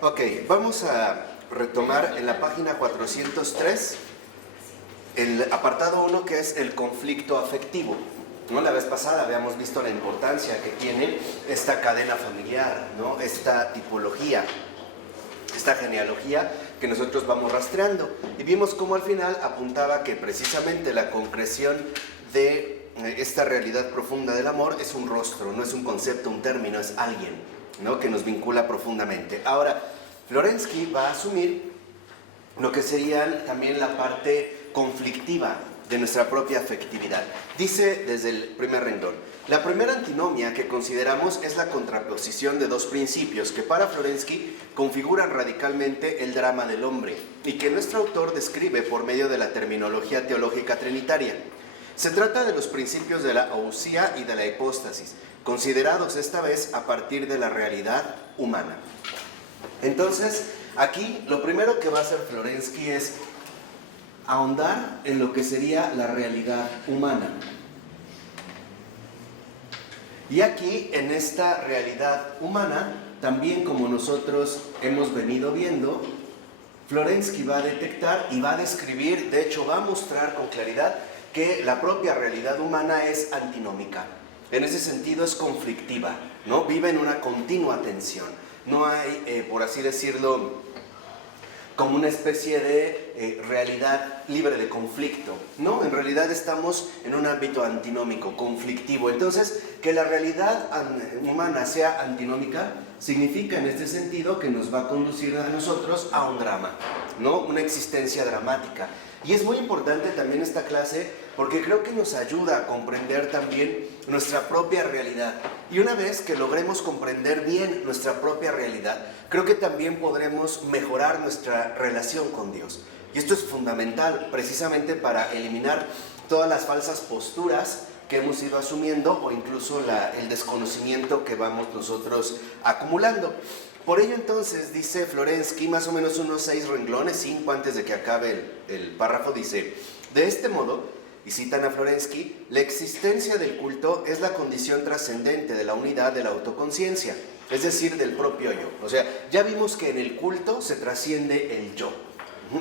Ok, vamos a retomar en la página 403 el apartado 1, que es el conflicto afectivo. ¿No? La vez pasada habíamos visto la importancia que tiene esta cadena familiar, ¿no? Esta tipología, esta genealogía que nosotros vamos rastreando. Y vimos cómo al final apuntaba que precisamente la concreción de esta realidad profunda del amor es un rostro, no es un concepto, un término, es alguien, ¿no? Que nos vincula profundamente. Ahora, Florensky va a asumir lo que serían también la parte conflictiva de nuestra propia afectividad. Dice desde el primer renglón: la primera antinomia que consideramos es la contraposición de dos principios que para Florensky configuran radicalmente el drama del hombre y que nuestro autor describe por medio de la terminología teológica trinitaria. Se trata de los principios de la ousia y de la hipóstasis, considerados esta vez a partir de la realidad humana. Entonces, aquí lo primero que va a hacer Florensky es ahondar en lo que sería la realidad humana. Y aquí, en esta realidad humana, también como nosotros hemos venido viendo, Florensky va a detectar y va a describir, de hecho va a mostrar con claridad, que la propia realidad humana es antinómica. En ese sentido es conflictiva, ¿no? Vive en una continua tensión. No hay, por así decirlo, como una especie de realidad libre de conflicto, ¿no? En realidad estamos en un ámbito antinómico, conflictivo. Entonces, que la realidad humana sea antinómica significa en este sentido que nos va a conducir a nosotros a un drama, ¿no? Una existencia dramática. Y es muy importante también esta clase porque creo que nos ayuda a comprender también nuestra propia realidad. Y una vez que logremos comprender bien nuestra propia realidad, creo que también podremos mejorar nuestra relación con Dios. Y esto es fundamental precisamente para eliminar todas las falsas posturas que hemos ido asumiendo o incluso el desconocimiento que vamos nosotros acumulando. Por ello entonces, dice Florensky, más o menos unos 6 renglones, 5 antes de que acabe el párrafo, dice: de este modo, y citan a Florensky, la existencia del culto es la condición trascendente de la unidad de la autoconciencia, es decir, del propio yo. O sea, ya vimos que en el culto se trasciende el yo.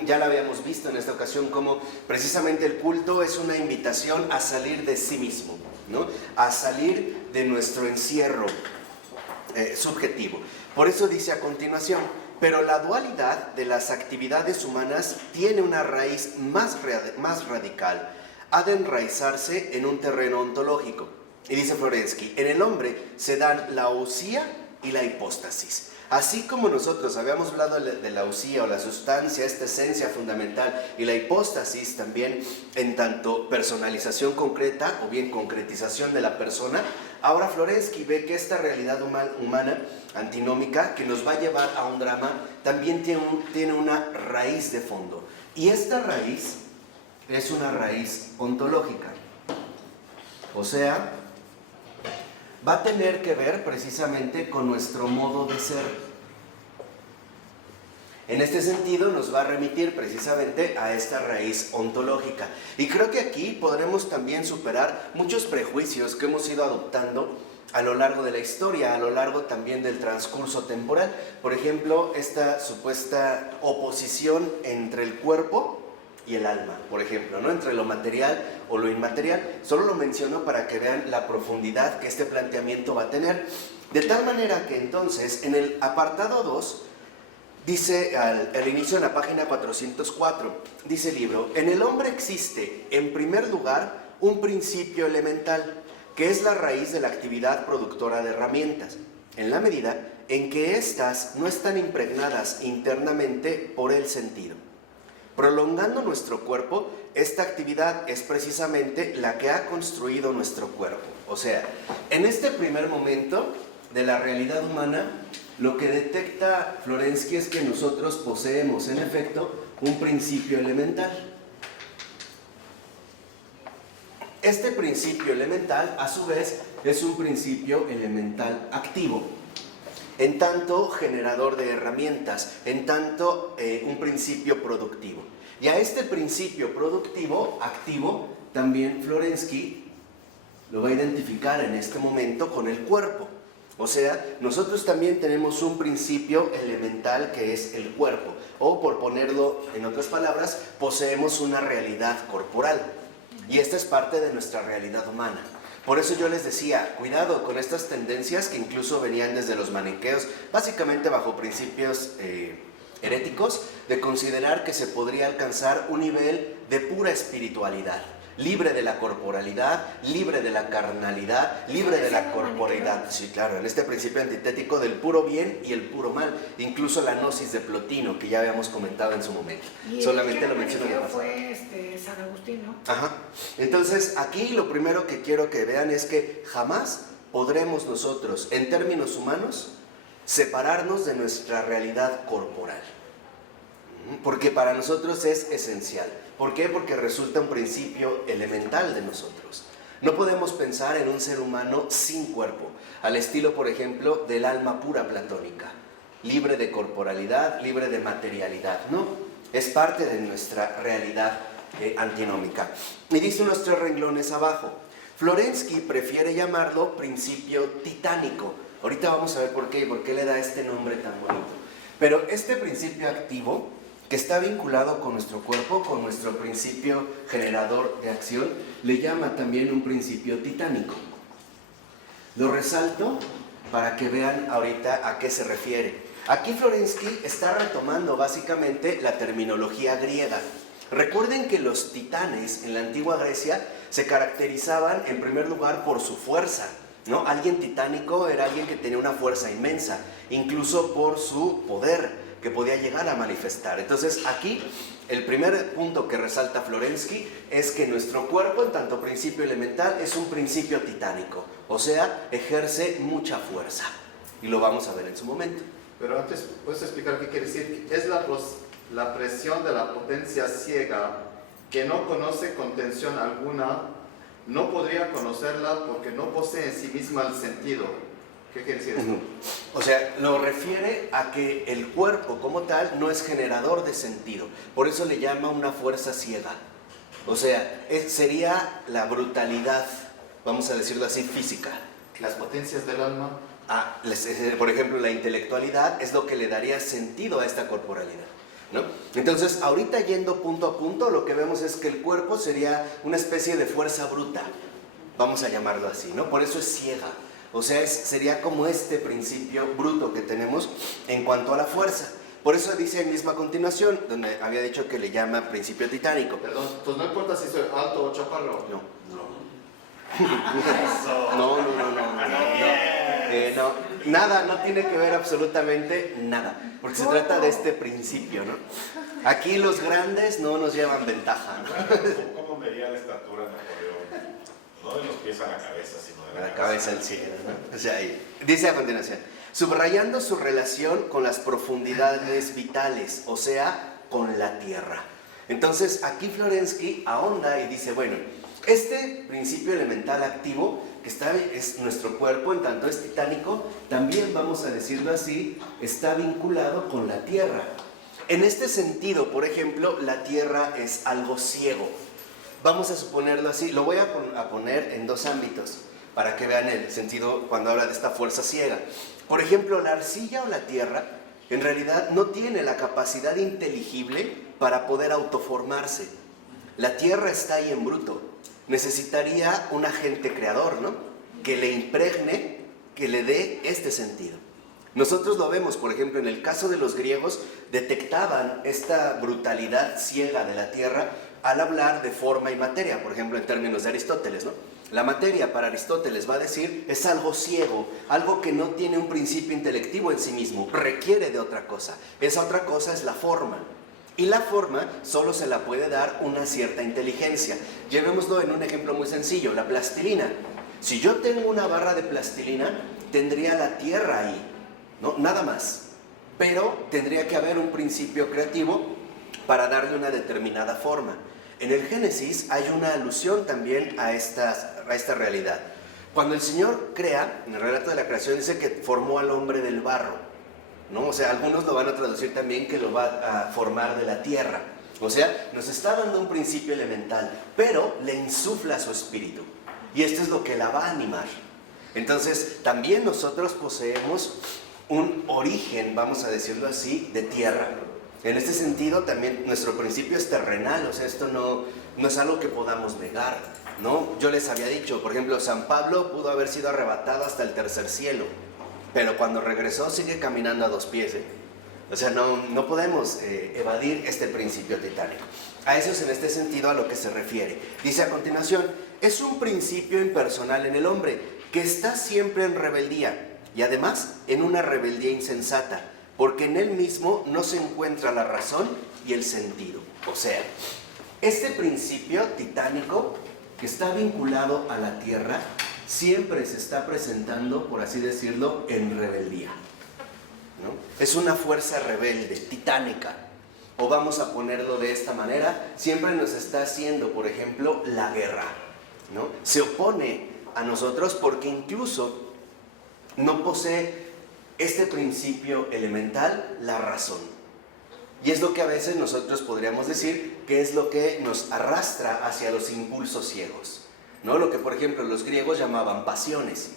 Ya lo habíamos visto en esta ocasión como precisamente el culto es una invitación a salir de sí mismo, ¿no? A salir de nuestro encierro subjetivo. Por eso dice a continuación: pero la dualidad de las actividades humanas tiene una raíz más radical, ha de enraizarse en un terreno ontológico. Y dice Florensky: en el hombre se dan la ousia y la hipóstasis. Así como nosotros habíamos hablado de la ousia o la sustancia, esta esencia fundamental, y la hipóstasis también en tanto personalización concreta o bien concretización de la persona, ahora Florensky ve que esta realidad humana antinómica que nos va a llevar a un drama también tiene una raíz de fondo. Y esta raíz es una raíz ontológica. O sea, va a tener que ver precisamente con nuestro modo de ser. En este sentido nos va a remitir precisamente a esta raíz ontológica. Y creo que aquí podremos también superar muchos prejuicios que hemos ido adoptando a lo largo de la historia, a lo largo también del transcurso temporal. Por ejemplo, esta supuesta oposición entre el cuerpo y el alma, por ejemplo, ¿no? Entre lo material o lo inmaterial. Solo lo menciono para que vean la profundidad que este planteamiento va a tener. De tal manera que entonces, en el apartado 2, dice al inicio de la página 404, dice el libro: en el hombre existe, en primer lugar, un principio elemental, que es la raíz de la actividad productora de herramientas, en la medida en que éstas no están impregnadas internamente por el sentido. Prolongando nuestro cuerpo, esta actividad es precisamente la que ha construido nuestro cuerpo. O sea, en este primer momento de la realidad humana, lo que detecta Florensky es que nosotros poseemos, en efecto, un principio elemental. Este principio elemental, a su vez, es un principio elemental activo, en tanto generador de herramientas, en tanto un principio productivo. Y a este principio productivo, activo, también Florensky lo va a identificar en este momento con el cuerpo. O sea, nosotros también tenemos un principio elemental que es el cuerpo, o por ponerlo en otras palabras, poseemos una realidad corporal. Y esta es parte de nuestra realidad humana. Por eso yo les decía, cuidado con estas tendencias que incluso venían desde los maniqueos, básicamente bajo principios heréticos, de considerar que se podría alcanzar un nivel de pura espiritualidad, libre de la corporalidad, libre de la carnalidad, libre de la corporeidad. Sí, claro, en este principio antitético del puro bien y el puro mal, incluso la gnosis de Plotino, que ya habíamos comentado en su momento. Y solamente lo menciono de pasado. Fue San Agustín, ¿no? Ajá. Entonces, aquí lo primero que quiero que vean es que jamás podremos nosotros, en términos humanos, separarnos de nuestra realidad corporal. Porque para nosotros es esencial. ¿Por qué? Porque resulta un principio elemental de nosotros. No podemos pensar en un ser humano sin cuerpo, al estilo, por ejemplo, del alma pura platónica, libre de corporalidad, libre de materialidad, ¿no? Es parte de nuestra realidad antinómica. Y dice unos 3 renglones abajo. Florensky prefiere llamarlo principio titánico. Ahorita vamos a ver por qué y por qué le da este nombre tan bonito. Pero este principio activo, que está vinculado con nuestro cuerpo, con nuestro principio generador de acción, le llama también un principio titánico. Lo resalto para que vean ahorita a qué se refiere. Aquí Florensky está retomando básicamente la terminología griega. Recuerden que los titanes en la antigua Grecia se caracterizaban en primer lugar por su fuerza, ¿no? Alguien titánico era alguien que tenía una fuerza inmensa, incluso por su poder que podía llegar a manifestar. Entonces aquí el primer punto que resalta Florensky es que nuestro cuerpo, en tanto principio elemental, es un principio titánico, o sea, ejerce mucha fuerza, y lo vamos a ver en su momento. Pero antes, ¿puedes explicar qué quiere decir? Es la presión de la potencia ciega que no conoce contención alguna, no podría conocerla porque no posee en sí misma el sentido. ¿Qué quiere decir esto? O sea, lo refiere a que el cuerpo como tal no es generador de sentido, por eso le llama una fuerza ciega. O sea, sería la brutalidad, vamos a decirlo así, física. Las potencias del alma. Por ejemplo, la intelectualidad es lo que le daría sentido a esta corporalidad, ¿no? Entonces, ahorita yendo punto a punto, lo que vemos es que el cuerpo sería una especie de fuerza bruta, vamos a llamarlo así, ¿no? Por eso es ciega. O sea, sería como este principio bruto que tenemos en cuanto a la fuerza. Por eso dice ahí mismo a continuación, donde había dicho que le llama principio titánico. Perdón, entonces no importa si soy alto o chaparro. No, nada, no tiene que ver absolutamente nada, porque se trata de este principio, ¿no? Aquí los grandes no nos llevan ventaja, ¿no? ¿Cómo medía la estatura de Napoleón? No de los pies a la cabeza, sino de la cabeza al cielo, ¿no? O sea, ahí. Dice a continuación, subrayando su relación con las profundidades vitales, o sea, con la tierra. Entonces, aquí Florensky ahonda y dice, bueno, este principio elemental activo, que es nuestro cuerpo, en tanto es titánico, también, vamos a decirlo así, está vinculado con la tierra. En este sentido, por ejemplo, la tierra es algo ciego. Vamos a suponerlo así, lo voy a poner en 2 ámbitos, para que vean el sentido cuando habla de esta fuerza ciega. Por ejemplo, la arcilla o la tierra, en realidad no tiene la capacidad inteligible para poder autoformarse. La tierra está ahí en bruto. Necesitaría un agente creador, ¿no? Que le impregne, que le dé este sentido. Nosotros lo vemos, por ejemplo, en el caso de los griegos, detectaban esta brutalidad ciega de la tierra al hablar de forma y materia, por ejemplo, en términos de Aristóteles, ¿no? La materia, para Aristóteles, va a decir, es algo ciego, algo que no tiene un principio intelectivo en sí mismo, requiere de otra cosa. Esa otra cosa es la forma. Y la forma solo se la puede dar una cierta inteligencia. Llevémoslo en un ejemplo muy sencillo, la plastilina. Si yo tengo una barra de plastilina, tendría la tierra ahí, ¿no? Nada más. Pero tendría que haber un principio creativo para darle una determinada forma. En el Génesis hay una alusión también a esta realidad. Cuando el Señor crea, en el relato de la creación dice que formó al hombre del barro, ¿no? O sea, algunos lo van a traducir también que lo va a formar de la tierra. O sea, nos está dando un principio elemental, pero le insufla su espíritu. Y esto es lo que la va a animar. Entonces, también nosotros poseemos un origen, vamos a decirlo así, de tierra. En este sentido, también nuestro principio es terrenal, o sea, esto no es algo que podamos negar, ¿no? Yo les había dicho, por ejemplo, San Pablo pudo haber sido arrebatado hasta el tercer cielo, pero cuando regresó sigue caminando a 2 pies, ¿eh? O sea, no podemos evadir este principio titánico. A eso es en este sentido a lo que se refiere. Dice a continuación, es un principio impersonal en el hombre, que está siempre en rebeldía, y además en una rebeldía insensata, porque en él mismo no se encuentra la razón y el sentido. O sea, este principio titánico que está vinculado a la tierra, siempre se está presentando, por así decirlo, en rebeldía, ¿no? Es una fuerza rebelde, titánica, o vamos a ponerlo de esta manera, siempre nos está haciendo, por ejemplo, la guerra, ¿no? Se opone a nosotros porque incluso no posee este principio elemental, la razón. Y es lo que a veces nosotros podríamos decir que es lo que nos arrastra hacia los impulsos ciegos, ¿no? Lo que, por ejemplo, los griegos llamaban pasiones.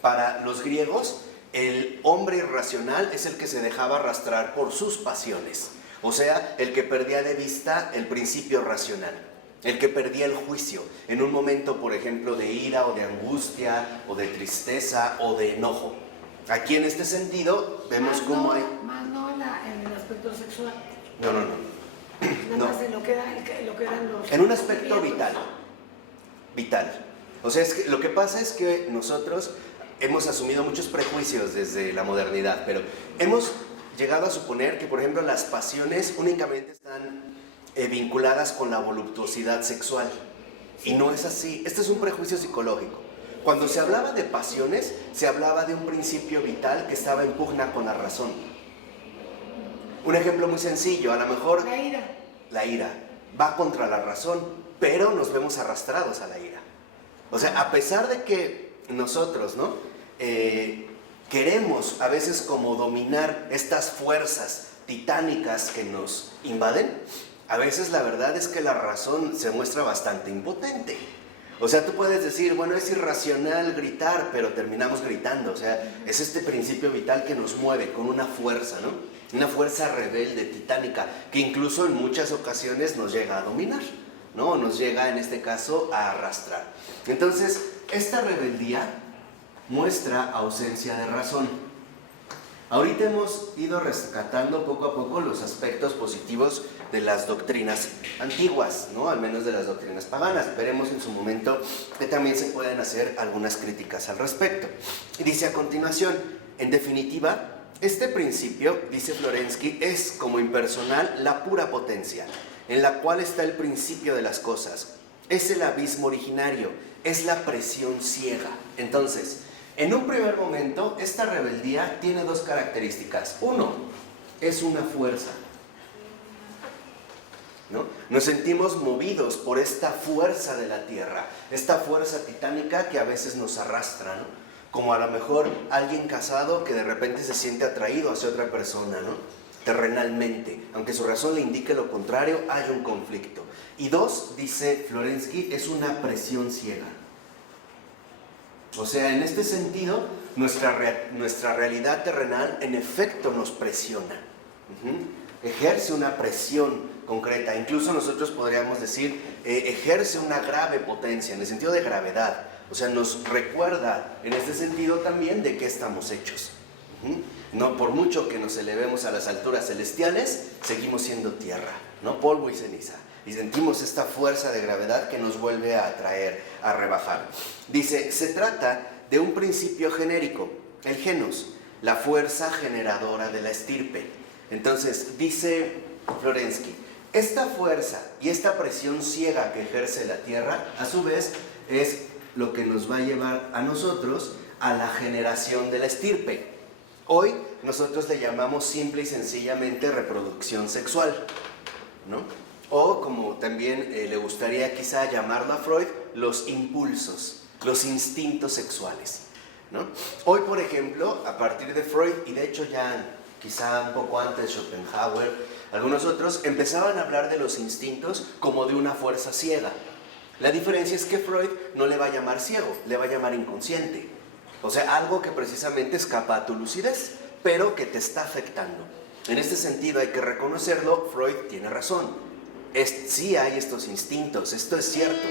Para los griegos, el hombre irracional es el que se dejaba arrastrar por sus pasiones, o sea, el que perdía de vista el principio racional, el que perdía el juicio en un momento, por ejemplo, de ira o de angustia o de tristeza o de enojo. Aquí en este sentido vemos cómo hay... Más no en el aspecto sexual. No. Nada más en lo que eran los... En un aspecto vital. O sea, es que lo que pasa es que nosotros hemos asumido muchos prejuicios desde la modernidad, pero hemos llegado a suponer que, por ejemplo, las pasiones únicamente están vinculadas con la voluptuosidad sexual. Y no es así. Este es un prejuicio psicológico. Cuando se hablaba de pasiones, se hablaba de un principio vital que estaba en pugna con la razón. Un ejemplo muy sencillo, a lo mejor... La ira va contra la razón, pero nos vemos arrastrados a la ira. O sea, a pesar de que nosotros, ¿no? Queremos a veces como dominar estas fuerzas titánicas que nos invaden, a veces la verdad es que la razón se muestra bastante impotente. O sea, tú puedes decir, bueno, es irracional gritar, pero terminamos gritando. O sea, es este principio vital que nos mueve con una fuerza, ¿no? Una fuerza rebelde, titánica, que incluso en muchas ocasiones nos llega a dominar, ¿no? Nos llega, en este caso, a arrastrar. Entonces, esta rebeldía muestra ausencia de razón. Ahorita hemos ido rescatando poco a poco los aspectos positivos de las doctrinas antiguas, ¿no? Al menos de las doctrinas paganas. Veremos en su momento que también se pueden hacer algunas críticas al respecto. Y dice a continuación, en definitiva, este principio, dice Florensky, es como impersonal la pura potencia, en la cual está el principio de las cosas. Es el abismo originario, es la presión ciega. Entonces, en un primer momento, esta rebeldía tiene 2 características. Uno, es una fuerza, ¿no? Nos sentimos movidos por esta fuerza de la tierra, esta fuerza titánica que a veces nos arrastra, ¿no? Como a lo mejor alguien casado que de repente se siente atraído hacia otra persona, ¿no? Terrenalmente, aunque su razón le indique lo contrario, hay un conflicto. Y 2, dice Florensky, es una presión ciega. O sea, en este sentido, nuestra realidad terrenal en efecto nos presiona. Ejerce una presión concreta. Incluso nosotros podríamos decir, ejerce una grave potencia, en el sentido de gravedad. O sea, nos recuerda en este sentido también de qué estamos hechos. No, por mucho que nos elevemos a las alturas celestiales, seguimos siendo tierra, ¿no? Polvo y ceniza. Y sentimos esta fuerza de gravedad que nos vuelve a atraer, a rebajar. Dice, se trata de un principio genérico, el genos, la fuerza generadora de la estirpe. Entonces, dice Florensky, esta fuerza y esta presión ciega que ejerce la tierra, a su vez, es lo que nos va a llevar a nosotros a la generación de la estirpe. Hoy nosotros le llamamos simple y sencillamente reproducción sexual, ¿no? O como también le gustaría quizá llamarlo a Freud, los impulsos, los instintos sexuales, ¿no? Hoy, por ejemplo, a partir de Freud, y de hecho ya quizá un poco antes Schopenhauer, algunos otros empezaban a hablar de los instintos como de una fuerza ciega. La diferencia es que Freud no le va a llamar ciego, le va a llamar inconsciente. O sea, algo que precisamente escapa a tu lucidez, pero que te está afectando. En este sentido hay que reconocerlo, Freud tiene razón. Sí hay estos instintos, esto es cierto.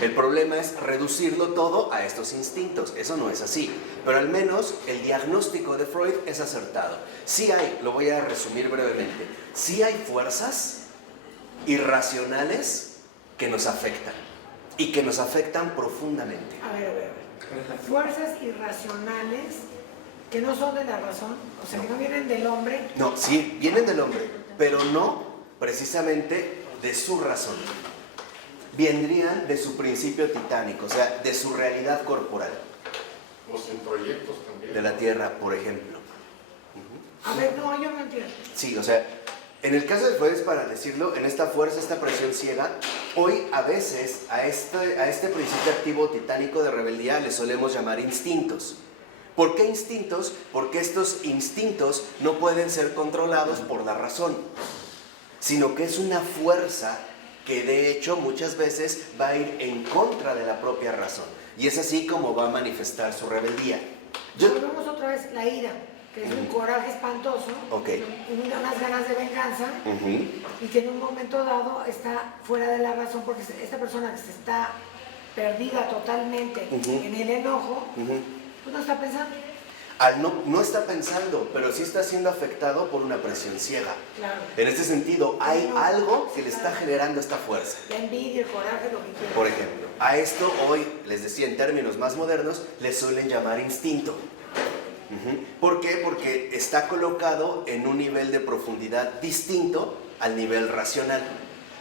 El problema es reducirlo todo a estos instintos. Eso no es así. Pero al menos el diagnóstico de Freud es acertado. Sí hay, lo voy a resumir brevemente, sí hay fuerzas irracionales que nos afectan y que nos afectan profundamente. A ver. Fuerzas irracionales que no son de la razón, o sea, que no vienen del hombre. No, sí, vienen del hombre, pero no precisamente de su razón. Vendrían de su principio titánico, o sea, de su realidad corporal. Los introyectos también. De la Tierra, por ejemplo. A ver, no, yo no entiendo. Sí, o sea, en el caso de Freud, es para decirlo, en esta fuerza, esta presión ciega, hoy a veces a este principio activo titánico de rebeldía le solemos llamar instintos. ¿Por qué instintos? Porque estos instintos no pueden ser controlados por la razón, sino que es una fuerza que de hecho muchas veces va a ir en contra de la propia razón. Y es así como va a manifestar su rebeldía. Volvemos otra vez la ira, que es un coraje espantoso, Okay. unas ganas de venganza, y que en un momento dado está fuera de la razón, porque esta persona que se está perdida totalmente en el enojo, pues no está pensando. No está pensando, pero sí está siendo afectado por una presión ciega. Claro. En este sentido, hay algo que le está generando esta fuerza. La envidia, el coraje, lo que quiera. Por ejemplo, a esto hoy, les decía en términos más modernos, le suelen llamar instinto. ¿Por qué? Porque está colocado en un nivel de profundidad distinto al nivel racional.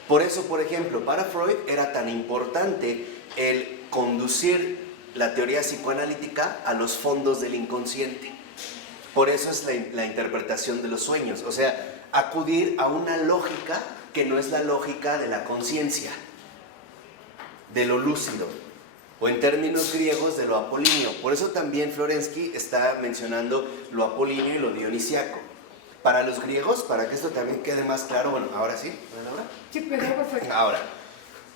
Por eso, por ejemplo, para Freud era tan importante el conducir la teoría psicoanalítica a los fondos del inconsciente. Por eso es la interpretación de los sueños, o sea, acudir a una lógica que no es la lógica de la conciencia, de lo lúcido, o en términos griegos de lo apolíneo. Por eso también Florensky está mencionando lo apolíneo y lo dionisiaco. Para los griegos, para que esto también quede más claro, bueno, ahora sí, ¿ahora? Sí, pero perfecto. Ahora,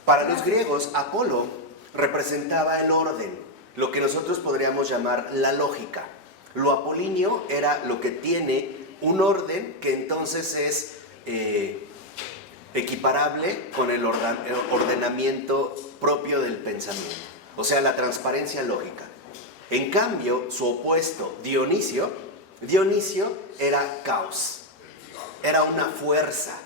para los griegos, Apolo representaba el orden, lo que nosotros podríamos llamar la lógica. Lo apolíneo era lo que tiene un orden que entonces es equiparable con el ordenamiento propio del pensamiento, o sea, la transparencia lógica. En cambio, su opuesto, Dionisio era caos, era una fuerza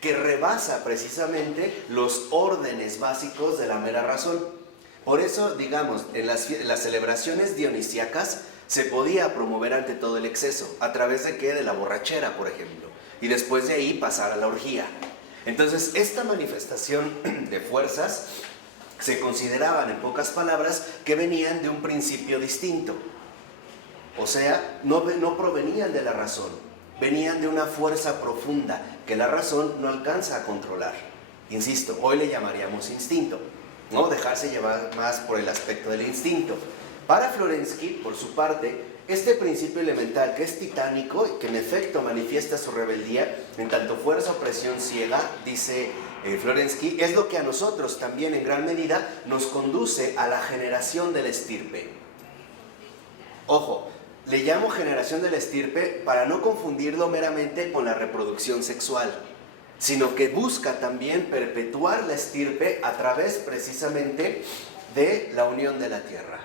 que rebasa precisamente los órdenes básicos de la mera razón. Por eso, digamos, en las celebraciones dionisíacas se podía promover ante todo el exceso, ¿a través de qué? De la borrachera, por ejemplo, y después de ahí pasar a la orgía. Entonces, esta manifestación de fuerzas se consideraban, en pocas palabras, que venían de un principio distinto. O sea, no provenían de la razón, venían de una fuerza profunda que la razón no alcanza a controlar. Insisto, hoy le llamaríamos instinto, ¿no? Dejarse llevar más por el aspecto del instinto. Para Florensky, por su parte, este principio elemental que es titánico y que en efecto manifiesta su rebeldía en tanto fuerza o presión ciega, dice Florensky, es lo que a nosotros también en gran medida nos conduce a la generación de la estirpe. Ojo, le llamo generación de la estirpe para no confundirlo meramente con la reproducción sexual, sino que busca también perpetuar la estirpe a través precisamente de la unión de la tierra.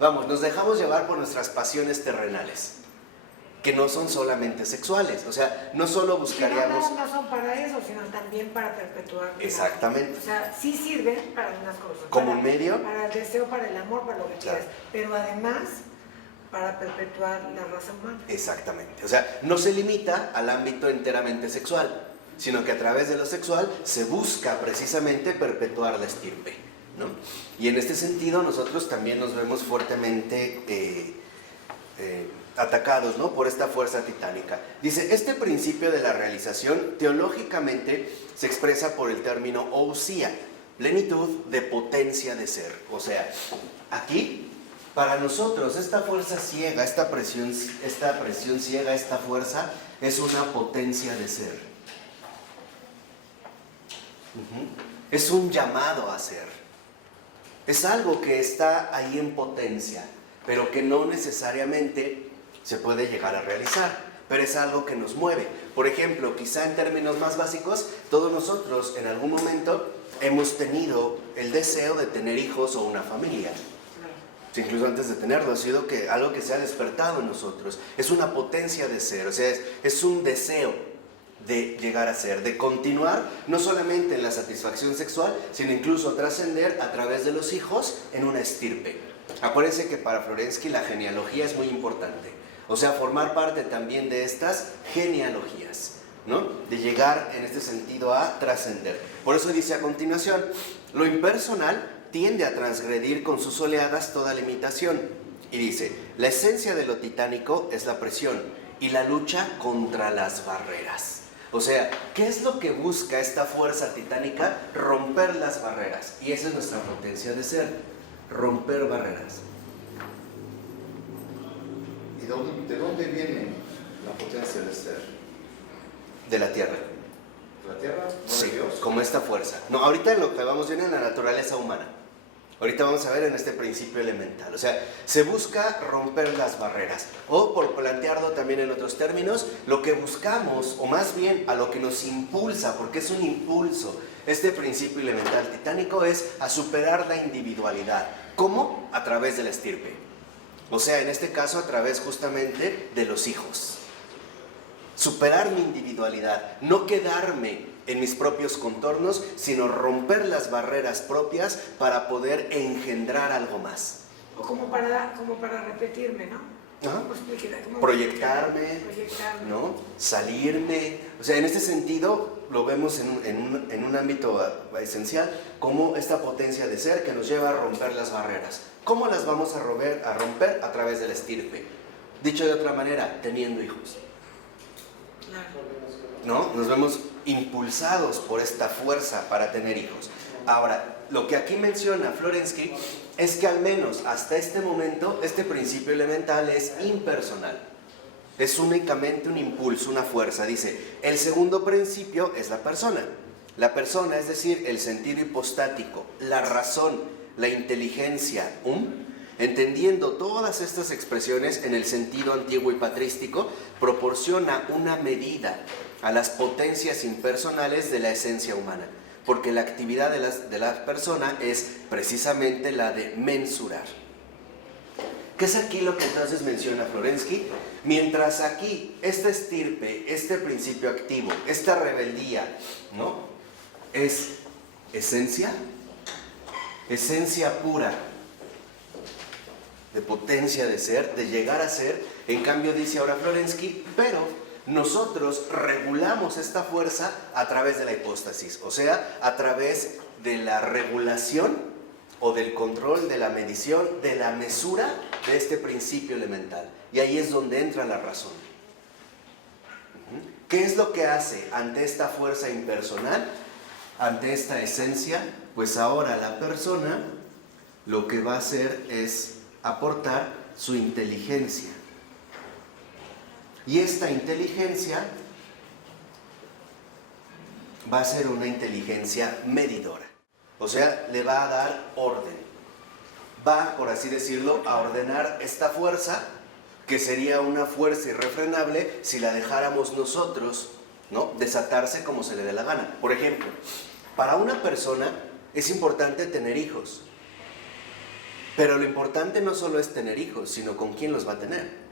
Vamos, nos dejamos llevar por nuestras pasiones terrenales, que no son solamente sexuales, o sea, no solo buscaríamos... No son para eso, sino también para perpetuar. Exactamente. O sea, sí sirven para algunas cosas. Como un medio. Para el deseo, para el amor, para lo que Claro. quieras, pero además para perpetuar la raza humana. Exactamente, o sea, no se limita al ámbito enteramente sexual, sino que a través de lo sexual se busca precisamente perpetuar la estirpe, ¿no? Y en este sentido nosotros también nos vemos fuertemente atacados, ¿no? Por esta fuerza titánica. Dice, este principio de la realización teológicamente se expresa por el término ousia, plenitud de potencia de ser. O sea, aquí, para nosotros, esta fuerza ciega, esta presión ciega, esta fuerza, es una potencia de ser. Es un llamado a ser. Es algo que está ahí en potencia, pero que no necesariamente se puede llegar a realizar, pero es algo que nos mueve. Por ejemplo, quizá en términos más básicos, todos nosotros en algún momento hemos tenido el deseo de tener hijos o una familia. Incluso antes de tenerlo, ha sido algo que se ha despertado en nosotros. Es una potencia de ser, o sea, es un deseo de llegar a ser, de continuar no solamente en la satisfacción sexual, sino incluso trascender a través de los hijos en una estirpe. Acuérdense que para Florensky la genealogía es muy importante, o sea, formar parte también de estas genealogías, ¿no? De llegar en este sentido a trascender. Por eso dice a continuación, lo impersonal tiende a transgredir con sus oleadas toda limitación. Y dice, la esencia de lo titánico es la presión y la lucha contra las barreras. O sea, ¿qué es lo que busca esta fuerza titánica? Romper las barreras. Y esa es nuestra potencia de ser, romper barreras. ¿Y de dónde viene la potencia de ser? De la tierra. ¿De la tierra? ¿No Sí, de Dios? como esta fuerza. No, ahorita en lo que vamos viendo en la naturaleza humana. Ahorita vamos a ver en este principio elemental. O sea, se busca romper las barreras. O por plantearlo también en otros términos, lo que buscamos, o más bien a lo que nos impulsa, porque es un impulso, este principio elemental titánico es a superar la individualidad. ¿Cómo? A través de la estirpe. O sea, en este caso a través justamente de los hijos. Superar mi individualidad, no quedarme en mis propios contornos, sino romper las barreras propias para poder engendrar algo más. O como para repetirme, ¿no? Ajá. ¿Cómo explicar? ¿Cómo Proyectarme, proyectarme? ¿no? Salirme. O sea, en este sentido lo vemos en un ámbito esencial, como esta potencia de ser que nos lleva a romper las barreras. ¿Cómo las vamos a romper? A través de la estirpe. Dicho de otra manera, teniendo hijos. ¿No? Nos vemos impulsados por esta fuerza para tener hijos. Ahora, lo que aquí menciona Florensky es que al menos hasta este momento, este principio elemental es impersonal. Es únicamente un impulso, una fuerza. Dice, el segundo principio es la persona. La persona, es decir, el sentido hipostático, la razón, la inteligencia, entendiendo todas estas expresiones en el sentido antiguo y patrístico, proporciona una medida a las potencias impersonales de la esencia humana, porque la actividad de la persona es precisamente la de mensurar. ¿Qué es aquí lo que entonces menciona Florensky? Mientras aquí esta estirpe, este principio activo, esta rebeldía, ¿no? Es esencia pura, de potencia de ser, de llegar a ser. En cambio dice ahora Florensky, pero nosotros regulamos esta fuerza a través de la hipóstasis, o sea, a través de la regulación o del control, de la medición, de la mesura de este principio elemental. Y ahí es donde entra la razón. ¿Qué es lo que hace ante esta fuerza impersonal, ante esta esencia? Pues ahora la persona lo que va a hacer es aportar su inteligencia. Y esta inteligencia va a ser una inteligencia medidora. O sea, le va a dar orden. Va, por así decirlo, a ordenar esta fuerza, que sería una fuerza irrefrenable si la dejáramos nosotros, ¿no?, desatarse como se le dé la gana. Por ejemplo, para una persona es importante tener hijos. Pero lo importante no solo es tener hijos, sino con quién los va a tener.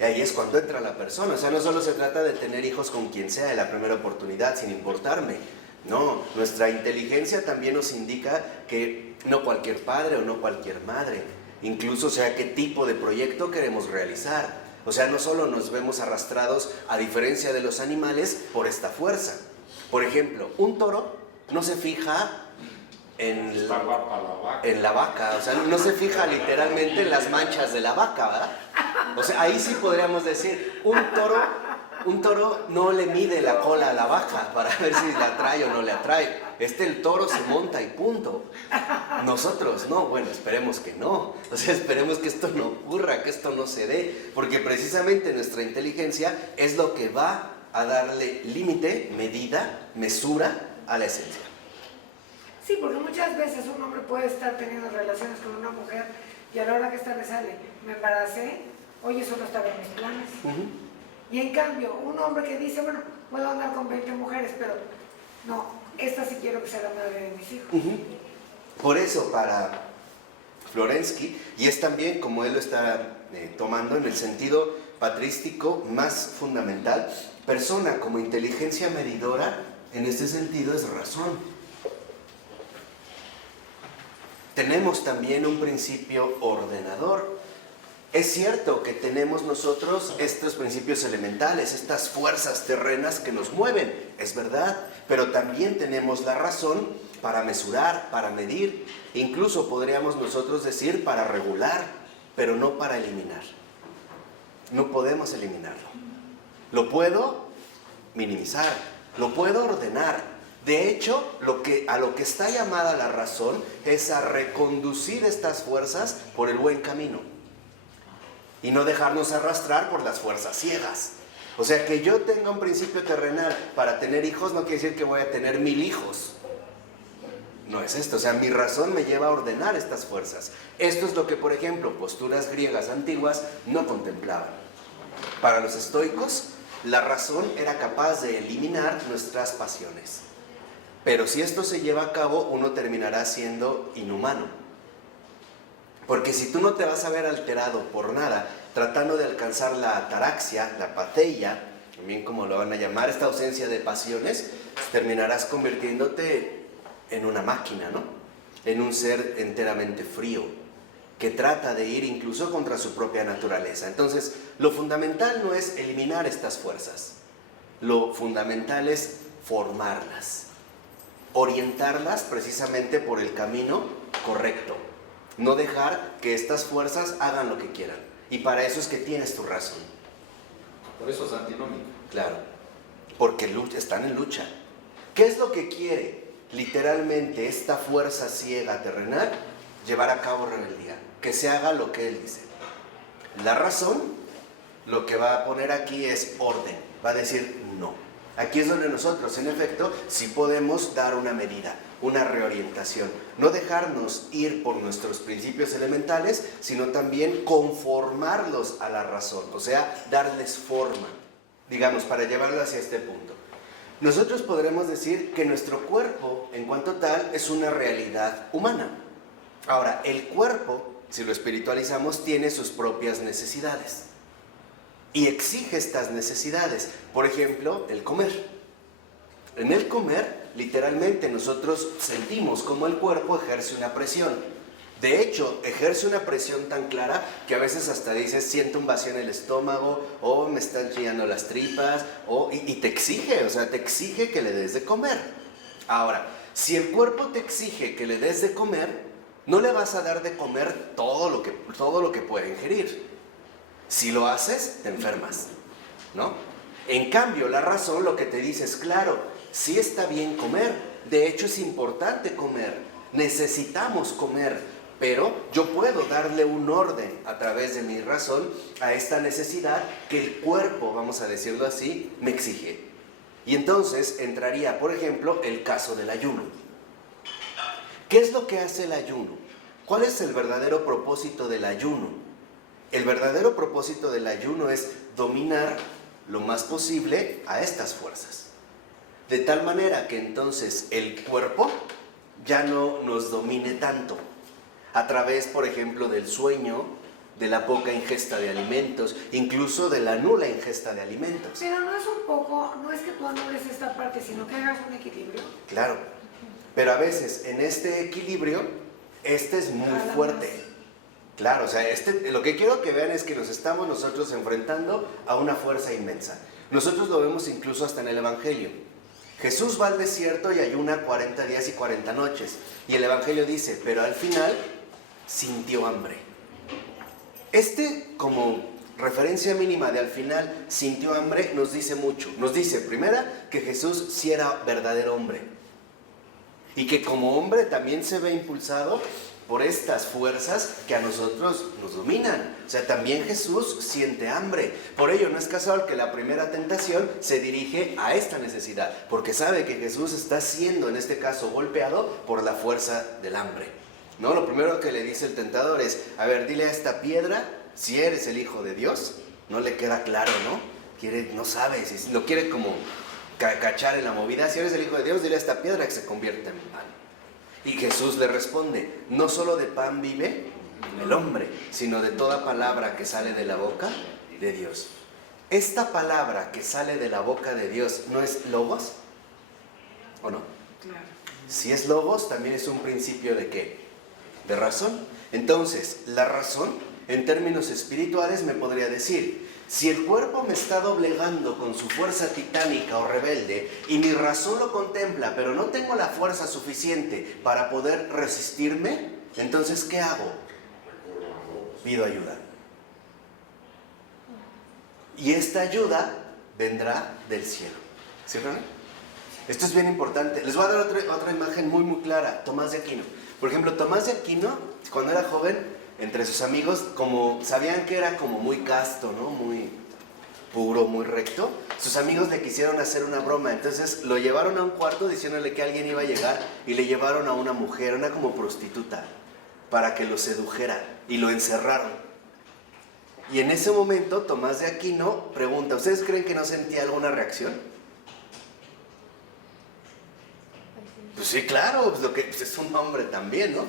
Y ahí es cuando entra la persona. O sea, no solo se trata de tener hijos con quien sea en la primera oportunidad, sin importarme. No, nuestra inteligencia también nos indica que no cualquier padre o no cualquier madre. Incluso, o sea, qué tipo de proyecto queremos realizar. O sea, no solo nos vemos arrastrados, a diferencia de los animales, por esta fuerza. Por ejemplo, un toro no se fija en la vaca, o sea, no se fija literalmente en las manchas de la vaca, ¿verdad? O sea, ahí sí podríamos decir, un toro no le mide la cola a la vaca para ver si la atrae o no le atrae. El toro se monta y punto. Nosotros no, bueno, esperemos que no. O sea, esperemos que esto no ocurra, que esto no se dé, porque precisamente nuestra inteligencia es lo que va a darle límite, medida, mesura a la esencia. Sí, porque muchas veces un hombre puede estar teniendo relaciones con una mujer y a la hora que esta vez sale, me embaracé, oye, eso no estaba en mis planes. Y en cambio, un hombre que dice, bueno, puedo andar con 20 mujeres, pero no, esta sí quiero que sea la madre de mis hijos. Por eso, para Florensky, y es también como él lo está tomando en el sentido patrístico más fundamental, persona como inteligencia medidora, en este sentido es razón. Tenemos también un principio ordenador. Es cierto que tenemos nosotros estos principios elementales, estas fuerzas terrenas que nos mueven, es verdad, pero también tenemos la razón para mesurar, para medir, incluso podríamos nosotros decir para regular, pero no para eliminar. No podemos eliminarlo. Lo puedo minimizar, lo puedo ordenar. De hecho, a lo que está llamada la razón es a reconducir estas fuerzas por el buen camino y no dejarnos arrastrar por las fuerzas ciegas. O sea, que yo tenga un principio terrenal para tener hijos no quiere decir que voy a tener 1000 hijos. No es esto, o sea, mi razón me lleva a ordenar estas fuerzas. Esto es lo que, por ejemplo, posturas griegas antiguas no contemplaban. Para los estoicos, la razón era capaz de eliminar nuestras pasiones. Pero si esto se lleva a cabo, uno terminará siendo inhumano. Porque si tú no te vas a ver alterado por nada, tratando de alcanzar la ataraxia, la pateia, también como lo van a llamar, esta ausencia de pasiones, pues terminarás convirtiéndote en una máquina, ¿no? En un ser enteramente frío, que trata de ir incluso contra su propia naturaleza. Entonces, lo fundamental no es eliminar estas fuerzas. Lo fundamental es formarlas, orientarlas precisamente por el camino correcto. No dejar que estas fuerzas hagan lo que quieran. Y para eso es que tienes tu razón. Por eso es antinómico. Claro, porque están en lucha. ¿Qué es lo que quiere literalmente esta fuerza ciega terrenal? Llevar a cabo rebeldía. Que se haga lo que él dice. La razón, lo que va a poner aquí es orden. Va a decir no. Aquí es donde nosotros, en efecto, sí podemos dar una medida, una reorientación. No dejarnos ir por nuestros principios elementales, sino también conformarlos a la razón. O sea, darles forma, digamos, para llevarlo hacia este punto. Nosotros podremos decir que nuestro cuerpo, en cuanto tal, es una realidad humana. Ahora, el cuerpo, si lo espiritualizamos, tiene sus propias necesidades. Y exige estas necesidades. Por ejemplo, el comer. En el comer, literalmente, nosotros sentimos cómo el cuerpo ejerce una presión. De hecho, ejerce una presión tan clara que a veces hasta dices, siento un vacío en el estómago, o me están chillando las tripas, y te exige, o sea, te exige que le des de comer. Ahora, si el cuerpo te exige que le des de comer, no le vas a dar de comer todo lo que puede ingerir. Si lo haces, te enfermas, ¿no? En cambio, la razón lo que te dice es, claro, sí está bien comer, de hecho es importante comer, necesitamos comer, pero yo puedo darle un orden a través de mi razón a esta necesidad que el cuerpo, vamos a decirlo así, me exige. Y entonces entraría, por ejemplo, el caso del ayuno. ¿Qué es lo que hace el ayuno? ¿Cuál es el verdadero propósito del ayuno? El verdadero propósito del ayuno es dominar lo más posible a estas fuerzas. De tal manera que entonces el cuerpo ya no nos domine tanto. A través, por ejemplo, del sueño, de la poca ingesta de alimentos, incluso de la nula ingesta de alimentos. Pero no es que tú anules esta parte, sino que hagas un equilibrio. Claro, pero a veces en este equilibrio, este es muy fuerte. Claro, o sea, lo que quiero que vean es que nos estamos nosotros enfrentando a una fuerza inmensa. Nosotros lo vemos incluso hasta en el Evangelio. Jesús va al desierto y ayuna 40 días y 40 noches. Y el Evangelio dice, pero al final sintió hambre. Como referencia mínima de al final sintió hambre nos dice mucho. Nos dice, primera, que Jesús sí era verdadero hombre. Y que como hombre también se ve impulsado por estas fuerzas que a nosotros nos dominan. O sea, también Jesús siente hambre. Por ello no es casual que la primera tentación se dirige a esta necesidad, porque sabe que Jesús está siendo, en este caso, golpeado por la fuerza del hambre. ¿no? Lo primero que le dice el tentador es, a ver, dile a esta piedra si eres el Hijo de Dios. No le queda claro, ¿no? No sabe, si lo quiere como cachar en la movida. Si eres el Hijo de Dios, dile a esta piedra que se convierta en pan. Y Jesús le responde, no solo de pan vive el hombre, sino de toda palabra que sale de la boca de Dios. Esta palabra que sale de la boca de Dios, ¿no es logos? ¿O no? Claro. Si es logos, también es un principio de ¿qué? De razón. Entonces, la razón, en términos espirituales, me podría decir, si el cuerpo me está doblegando con su fuerza titánica o rebelde y mi razón lo contempla, pero no tengo la fuerza suficiente para poder resistirme, entonces, ¿qué hago? Pido ayuda. Y esta ayuda vendrá del cielo. ¿Sí, no? Esto es bien importante. Les voy a dar otra imagen muy muy clara. Tomás de Aquino. Por ejemplo, Tomás de Aquino, cuando era joven, entre sus amigos, como sabían que era como muy casto, ¿no? Muy puro, muy recto, sus amigos le quisieron hacer una broma. Entonces lo llevaron a un cuarto diciéndole que alguien iba a llegar y le llevaron a una mujer, una como prostituta, para que lo sedujera y lo encerraron. Y en ese momento Tomás de Aquino pregunta, ¿ustedes creen que no sentía alguna reacción? Pues sí, claro, pues es un hombre también, ¿no?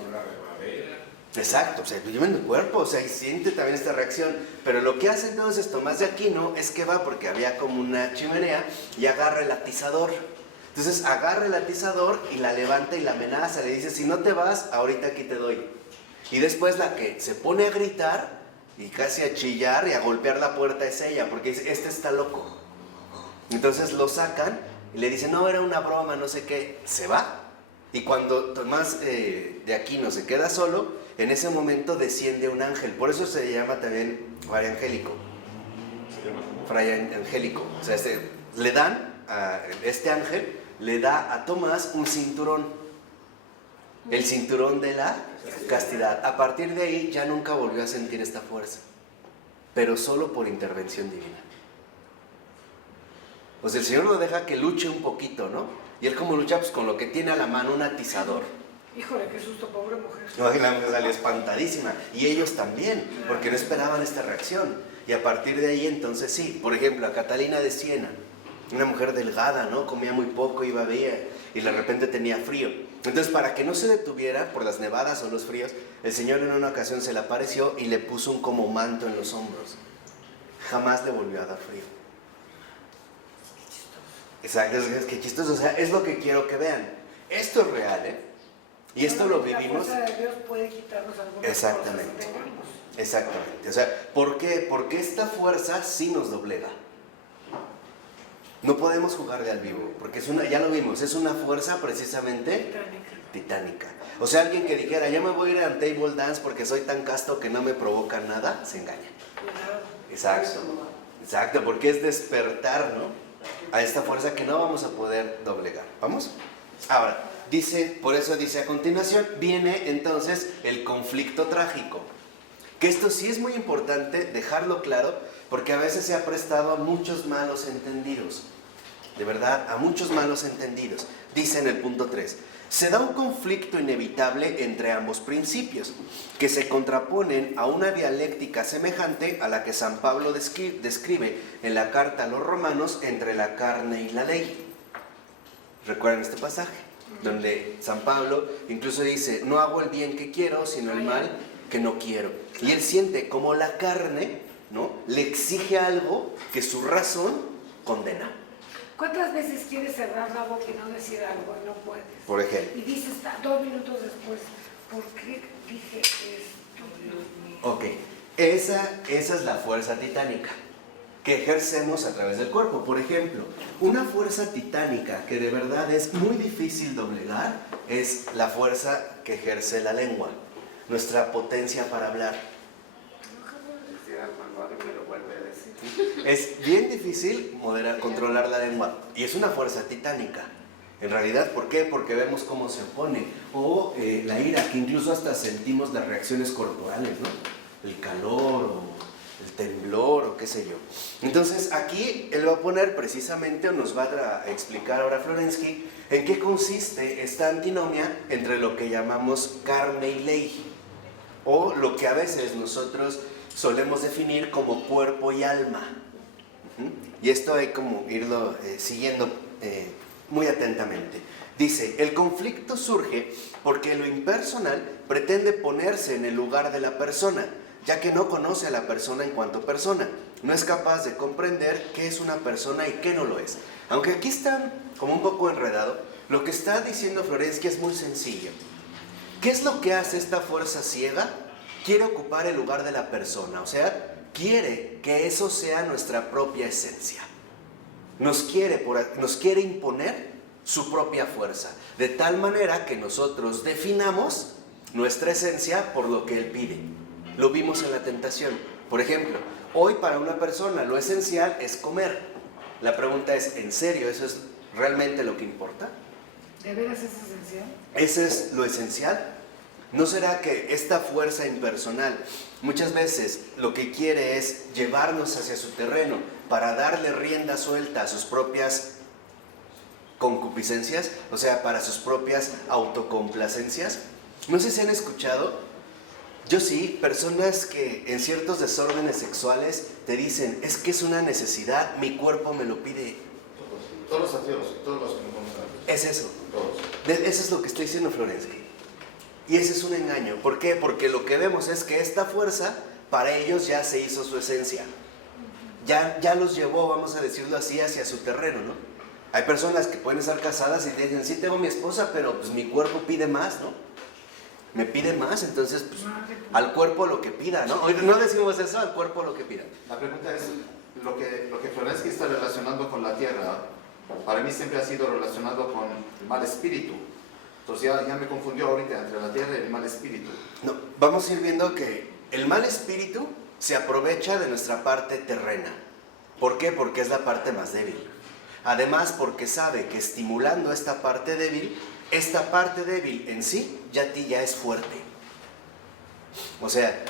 Exacto, o sea, vive en el cuerpo, o sea, y siente también esta reacción. Pero lo que hace entonces Tomás de Aquino es que va, porque había como una chimenea, y agarra el atizador. Entonces agarra el atizador y la levanta y la amenaza, le dice, si no te vas, ahorita aquí te doy. Y después la que se pone a gritar y casi a chillar y a golpear la puerta es ella, porque dice, este está loco. Entonces lo sacan y le dicen, no, era una broma, no sé qué, se va. Y cuando Tomás de Aquino se queda solo, en ese momento desciende un ángel. Por eso se llama también Fray Angélico. Fray Angélico. O sea, le dan a este ángel, le da a Tomás un cinturón. El cinturón de la castidad. A partir de ahí ya nunca volvió a sentir esta fuerza. Pero solo por intervención divina. Pues el Señor lo deja que luche un poquito, ¿no? Y él como lucha, pues con lo que tiene a la mano, un atizador. Híjole, qué susto, pobre mujer. No, y la mujer salió espantadísima. Y ellos también, porque no esperaban esta reacción. Y a partir de ahí, entonces sí. Por ejemplo, a Catalina de Siena, una mujer delgada, ¿no? Comía muy poco, iba bien, y de repente tenía frío. Entonces, para que no se detuviera por las nevadas o los fríos, el Señor en una ocasión se le apareció y le puso un como manto en los hombros. Jamás le volvió a dar frío. Exacto, es que chistoso, o sea, es lo que quiero que vean. Esto es real, ¿eh? Y esto lo vivimos. La fuerza de Dios puede quitarnos algunas Exactamente. cosas que tengamos. Exactamente. O sea, ¿por qué? Porque esta fuerza sí nos doblega. No podemos jugarle al vivo, porque es una, ya lo vimos, es una fuerza precisamente titánica. O sea, alguien que dijera, ya me voy a ir a table dance porque soy tan casto que no me provoca nada, se engaña. Exacto. Exacto, porque es despertar, ¿no? A esta fuerza que no vamos a poder doblegar. ¿Vamos? Ahora, dice, por eso dice a continuación, viene entonces el conflicto trágico. Que esto sí es muy importante dejarlo claro, porque a veces se ha prestado a muchos malos entendidos. De verdad, a muchos malos entendidos. Dice en el punto 3, se da un conflicto inevitable entre ambos principios, que se contraponen a una dialéctica semejante a la que San Pablo describe en la carta a los romanos entre la carne y la ley. ¿Recuerdan este pasaje? Donde San Pablo incluso dice, no hago el bien que quiero, sino el mal que no quiero. Y él siente como la carne, ¿no?, le exige algo que su razón condena. ¿Cuántas veces quieres cerrar la boca y no decir algo y no puedes? Por ejemplo. Y dices 2 minutos después, ¿por qué dije esto? Dios mío? Ok, esa es la fuerza titánica que ejercemos a través del cuerpo. Por ejemplo, una fuerza titánica que de verdad es muy difícil doblegar es la fuerza que ejerce la lengua, nuestra potencia para hablar. Es bien difícil controlar la lengua y es una fuerza titánica. En realidad, ¿por qué? Porque vemos cómo se opone. O la ira, que incluso hasta sentimos las reacciones corporales, ¿no? El calor o el temblor o qué sé yo. Entonces aquí él va a poner precisamente, o nos va a explicar ahora Florensky, en qué consiste esta antinomia entre lo que llamamos carne y ley, o lo que a veces nosotros solemos definir como cuerpo y alma. Y esto hay como irlo siguiendo muy atentamente. Dice, el conflicto surge porque lo impersonal pretende ponerse en el lugar de la persona, ya que no conoce a la persona en cuanto persona. No es capaz de comprender qué es una persona y qué no lo es. Aunque aquí está como un poco enredado, lo que está diciendo Florensky es muy sencillo. ¿Qué es lo que hace esta fuerza ciega? Quiere ocupar el lugar de la persona, o sea, quiere que eso sea nuestra propia esencia. Nos quiere imponer su propia fuerza, de tal manera que nosotros definamos nuestra esencia por lo que él pide. Lo vimos en la tentación. Por ejemplo, hoy para una persona lo esencial es comer. La pregunta es, ¿en serio eso es realmente lo que importa? ¿De veras es esencial? ¿Ese es lo esencial? ¿No será que esta fuerza impersonal muchas veces lo que quiere es llevarnos hacia su terreno para darle rienda suelta a sus propias concupiscencias, o sea, para sus propias autocomplacencias? No sé si han escuchado, yo sí, personas que en ciertos desórdenes sexuales te dicen, es que es una necesidad, mi cuerpo me lo pide. Todos los ateos, todos los que no conocen. Es eso. Todos. Eso es lo que está diciendo Florensky. Y ese es un engaño. ¿Por qué? Porque lo que vemos es que esta fuerza, para ellos ya se hizo su esencia. Ya los llevó, vamos a decirlo así, hacia su terreno, ¿no? Hay personas que pueden estar casadas y te dicen, sí tengo mi esposa, pero pues mi cuerpo pide más, ¿no? Me pide más, entonces pues al cuerpo lo que pida, ¿no? Hoy no decimos eso, al cuerpo lo que pida. La pregunta es, lo que Florensky está relacionando con la tierra, para mí siempre ha sido relacionado con el mal espíritu. Entonces ya me confundió ahorita entre la tierra y el mal espíritu. No, vamos a ir viendo que el mal espíritu se aprovecha de nuestra parte terrena. ¿Por qué? Porque es la parte más débil. Además, porque sabe que estimulando esta parte débil en sí ya es fuerte. O sea,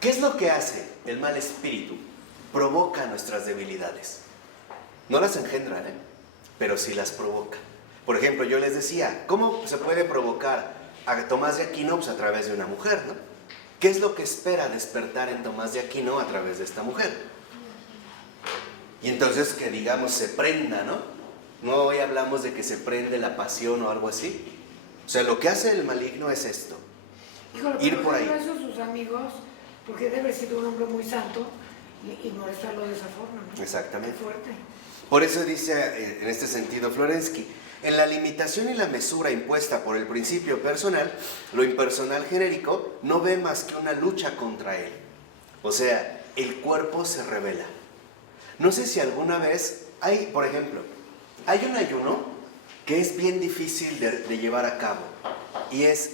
¿qué es lo que hace el mal espíritu? Provoca nuestras debilidades. No las engendra, pero sí las provoca. Por ejemplo, yo les decía, ¿cómo se puede provocar a Tomás de Aquino? Pues a través de una mujer, ¿no? ¿Qué es lo que espera despertar en Tomás de Aquino a través de esta mujer? Y entonces que digamos se prenda, ¿no? No hoy hablamos de que se prende la pasión o algo así. O sea, lo que hace el maligno es esto. Híjole, Ir por ahí. Eso sus amigos, porque debe haber sido un hombre muy santo y molestarlo de esa forma, ¿no? Exactamente. Qué fuerte. Por eso dice en este sentido Florensky, en la limitación y la mesura impuesta por el principio personal, lo impersonal genérico no ve más que una lucha contra él. O sea, el cuerpo se revela. No sé si alguna vez hay, por ejemplo, hay un ayuno que es bien difícil de llevar a cabo y es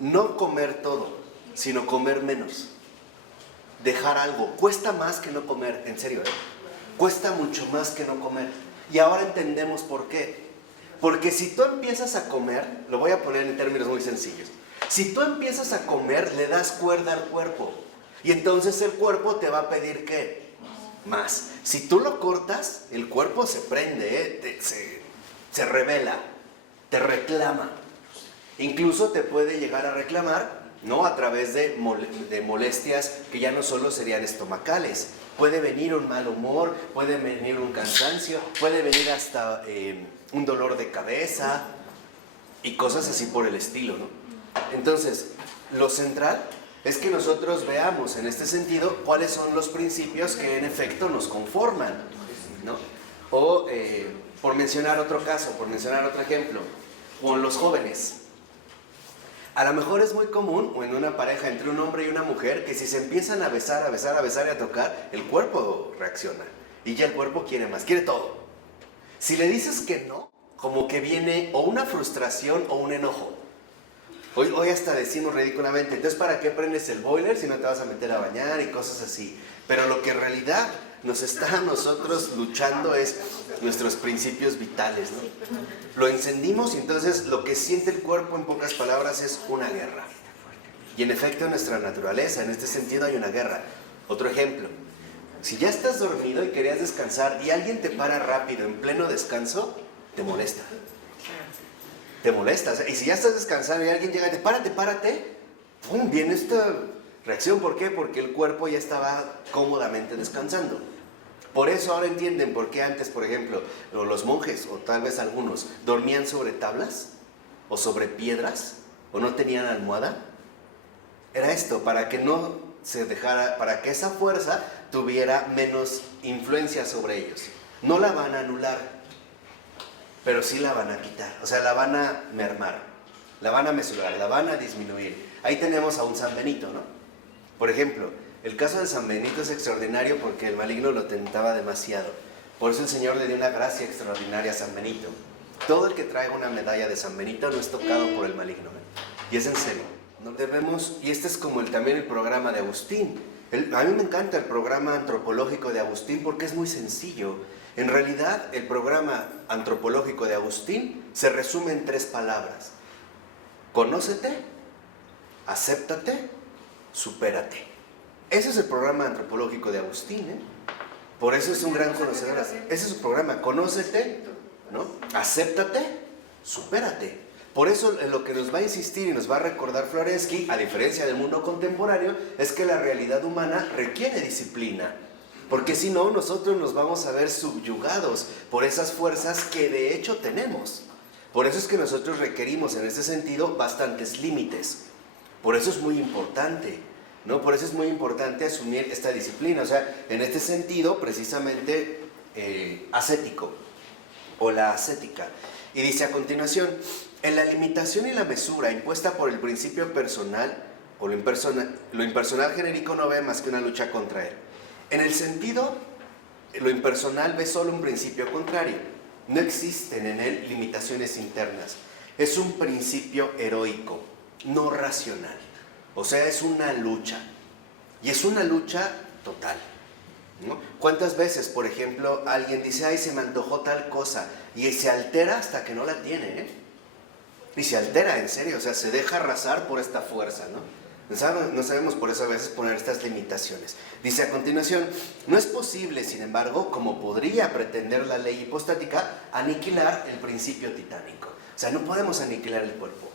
no comer todo, sino comer menos. Dejar algo. Cuesta más que no comer, en serio, cuesta mucho más que no comer. Y ahora entendemos por qué. Porque si tú empiezas a comer, lo voy a poner en términos muy sencillos, si tú empiezas a comer, le das cuerda al cuerpo. Y entonces el cuerpo te va a pedir ¿qué? Más. Si tú lo cortas, el cuerpo se prende, se revela, te reclama. Incluso te puede llegar a reclamar, ¿no? A través de molestias que ya no solo serían estomacales. Puede venir un mal humor, puede venir un cansancio, puede venir hasta un dolor de cabeza y cosas así por el estilo, ¿no? Entonces, lo central es que nosotros veamos en este sentido cuáles son los principios que en efecto nos conforman, ¿no? O, por mencionar otro caso, por mencionar otro ejemplo, con los jóvenes. A lo mejor es muy común, o en una pareja entre un hombre y una mujer, que si se empiezan a besar y a tocar, el cuerpo reacciona. Y ya el cuerpo quiere más, quiere todo. Si le dices que no, como que viene o una frustración o un enojo. Hoy hasta decimos ridículamente, entonces ¿para qué prendes el boiler si no te vas a meter a bañar y cosas así? Pero lo que en realidad nos está a nosotros luchando es nuestros principios vitales, ¿no? Lo encendimos y entonces lo que siente el cuerpo, en pocas palabras, es una guerra. Y en efecto en nuestra naturaleza, en este sentido hay una guerra. Otro ejemplo. Si ya estás dormido y querías descansar y alguien te para rápido en pleno descanso, te molesta. Te molesta. O sea, y si ya estás descansando y alguien llega y te párate, ¡pum! Viene esta reacción. ¿Por qué? Porque el cuerpo ya estaba cómodamente descansando. Por eso ahora entienden por qué antes, por ejemplo, los monjes, o tal vez algunos, dormían sobre tablas o sobre piedras o no tenían almohada. Era esto, para que no se dejara, para que esa fuerza tuviera menos influencia sobre ellos. No la van a anular, pero sí la van a quitar. O sea, la van a mermar, la van a mesurar, la van a disminuir. Ahí tenemos a un San Benito, ¿no? Por ejemplo, el caso de San Benito es extraordinario porque el maligno lo tentaba demasiado. Por eso el Señor le dio una gracia extraordinaria a San Benito. Todo el que traiga una medalla de San Benito no es tocado por el maligno, ¿eh? Y es en serio. No debemos, y este es como también el programa de Agustín. A mí me encanta el programa antropológico de Agustín porque es muy sencillo. En realidad, el programa antropológico de Agustín se resume en 3 palabras. Conócete, acéptate, supérate. Ese es el programa antropológico de Agustín, ¿eh? Por eso es un gran conocedor. Ese es su programa. Conócete, ¿no? Acéptate, supérate. Por eso lo que nos va a insistir y nos va a recordar Florensky, a diferencia del mundo contemporáneo, es que la realidad humana requiere disciplina. Porque si no, nosotros nos vamos a ver subyugados por esas fuerzas que de hecho tenemos. Por eso es que nosotros requerimos en ese sentido bastantes límites. Por eso es muy importante, ¿no? Por eso es muy importante asumir esta disciplina. O sea, en este sentido, precisamente, ascético o la ascética. Y dice a continuación, en la limitación y la mesura impuesta por el principio personal o lo impersonal genérico no ve más que una lucha contra él. En el sentido, lo impersonal ve solo un principio contrario. No existen en él limitaciones internas. Es un principio heroico, no racional. O sea, es una lucha. Y es una lucha total, ¿no? ¿Cuántas veces, por ejemplo, alguien dice, ay, se me antojó tal cosa, y se altera hasta que no la tiene, ¿eh? Y se altera, en serio, o sea, se deja arrasar por esta fuerza, ¿no? No sabemos por eso a veces poner estas limitaciones. Dice a continuación, no es posible, sin embargo, como podría pretender la ley hipostática, aniquilar el principio titánico. O sea, no podemos aniquilar el cuerpo.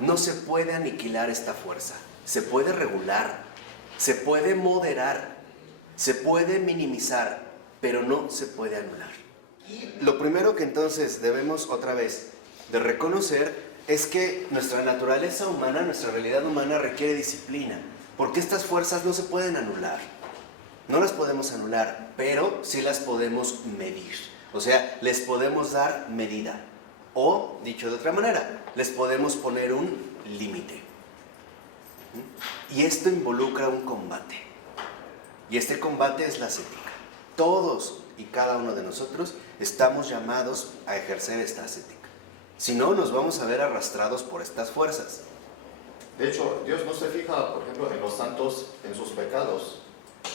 No se puede aniquilar esta fuerza. Se puede regular, se puede moderar, se puede minimizar, pero no se puede anular. Y lo primero que entonces debemos otra vez de reconocer es que nuestra naturaleza humana, nuestra realidad humana requiere disciplina, porque estas fuerzas no se pueden anular. No las podemos anular, pero sí las podemos medir. O sea, les podemos dar medida. O, dicho de otra manera, les podemos poner un límite. Y esto involucra un combate. Y este combate es la ascética. Todos y cada uno de nosotros estamos llamados a ejercer esta ascética. Si no, nos vamos a ver arrastrados por estas fuerzas. De hecho, Dios no se fija, por ejemplo, en los santos, en sus pecados.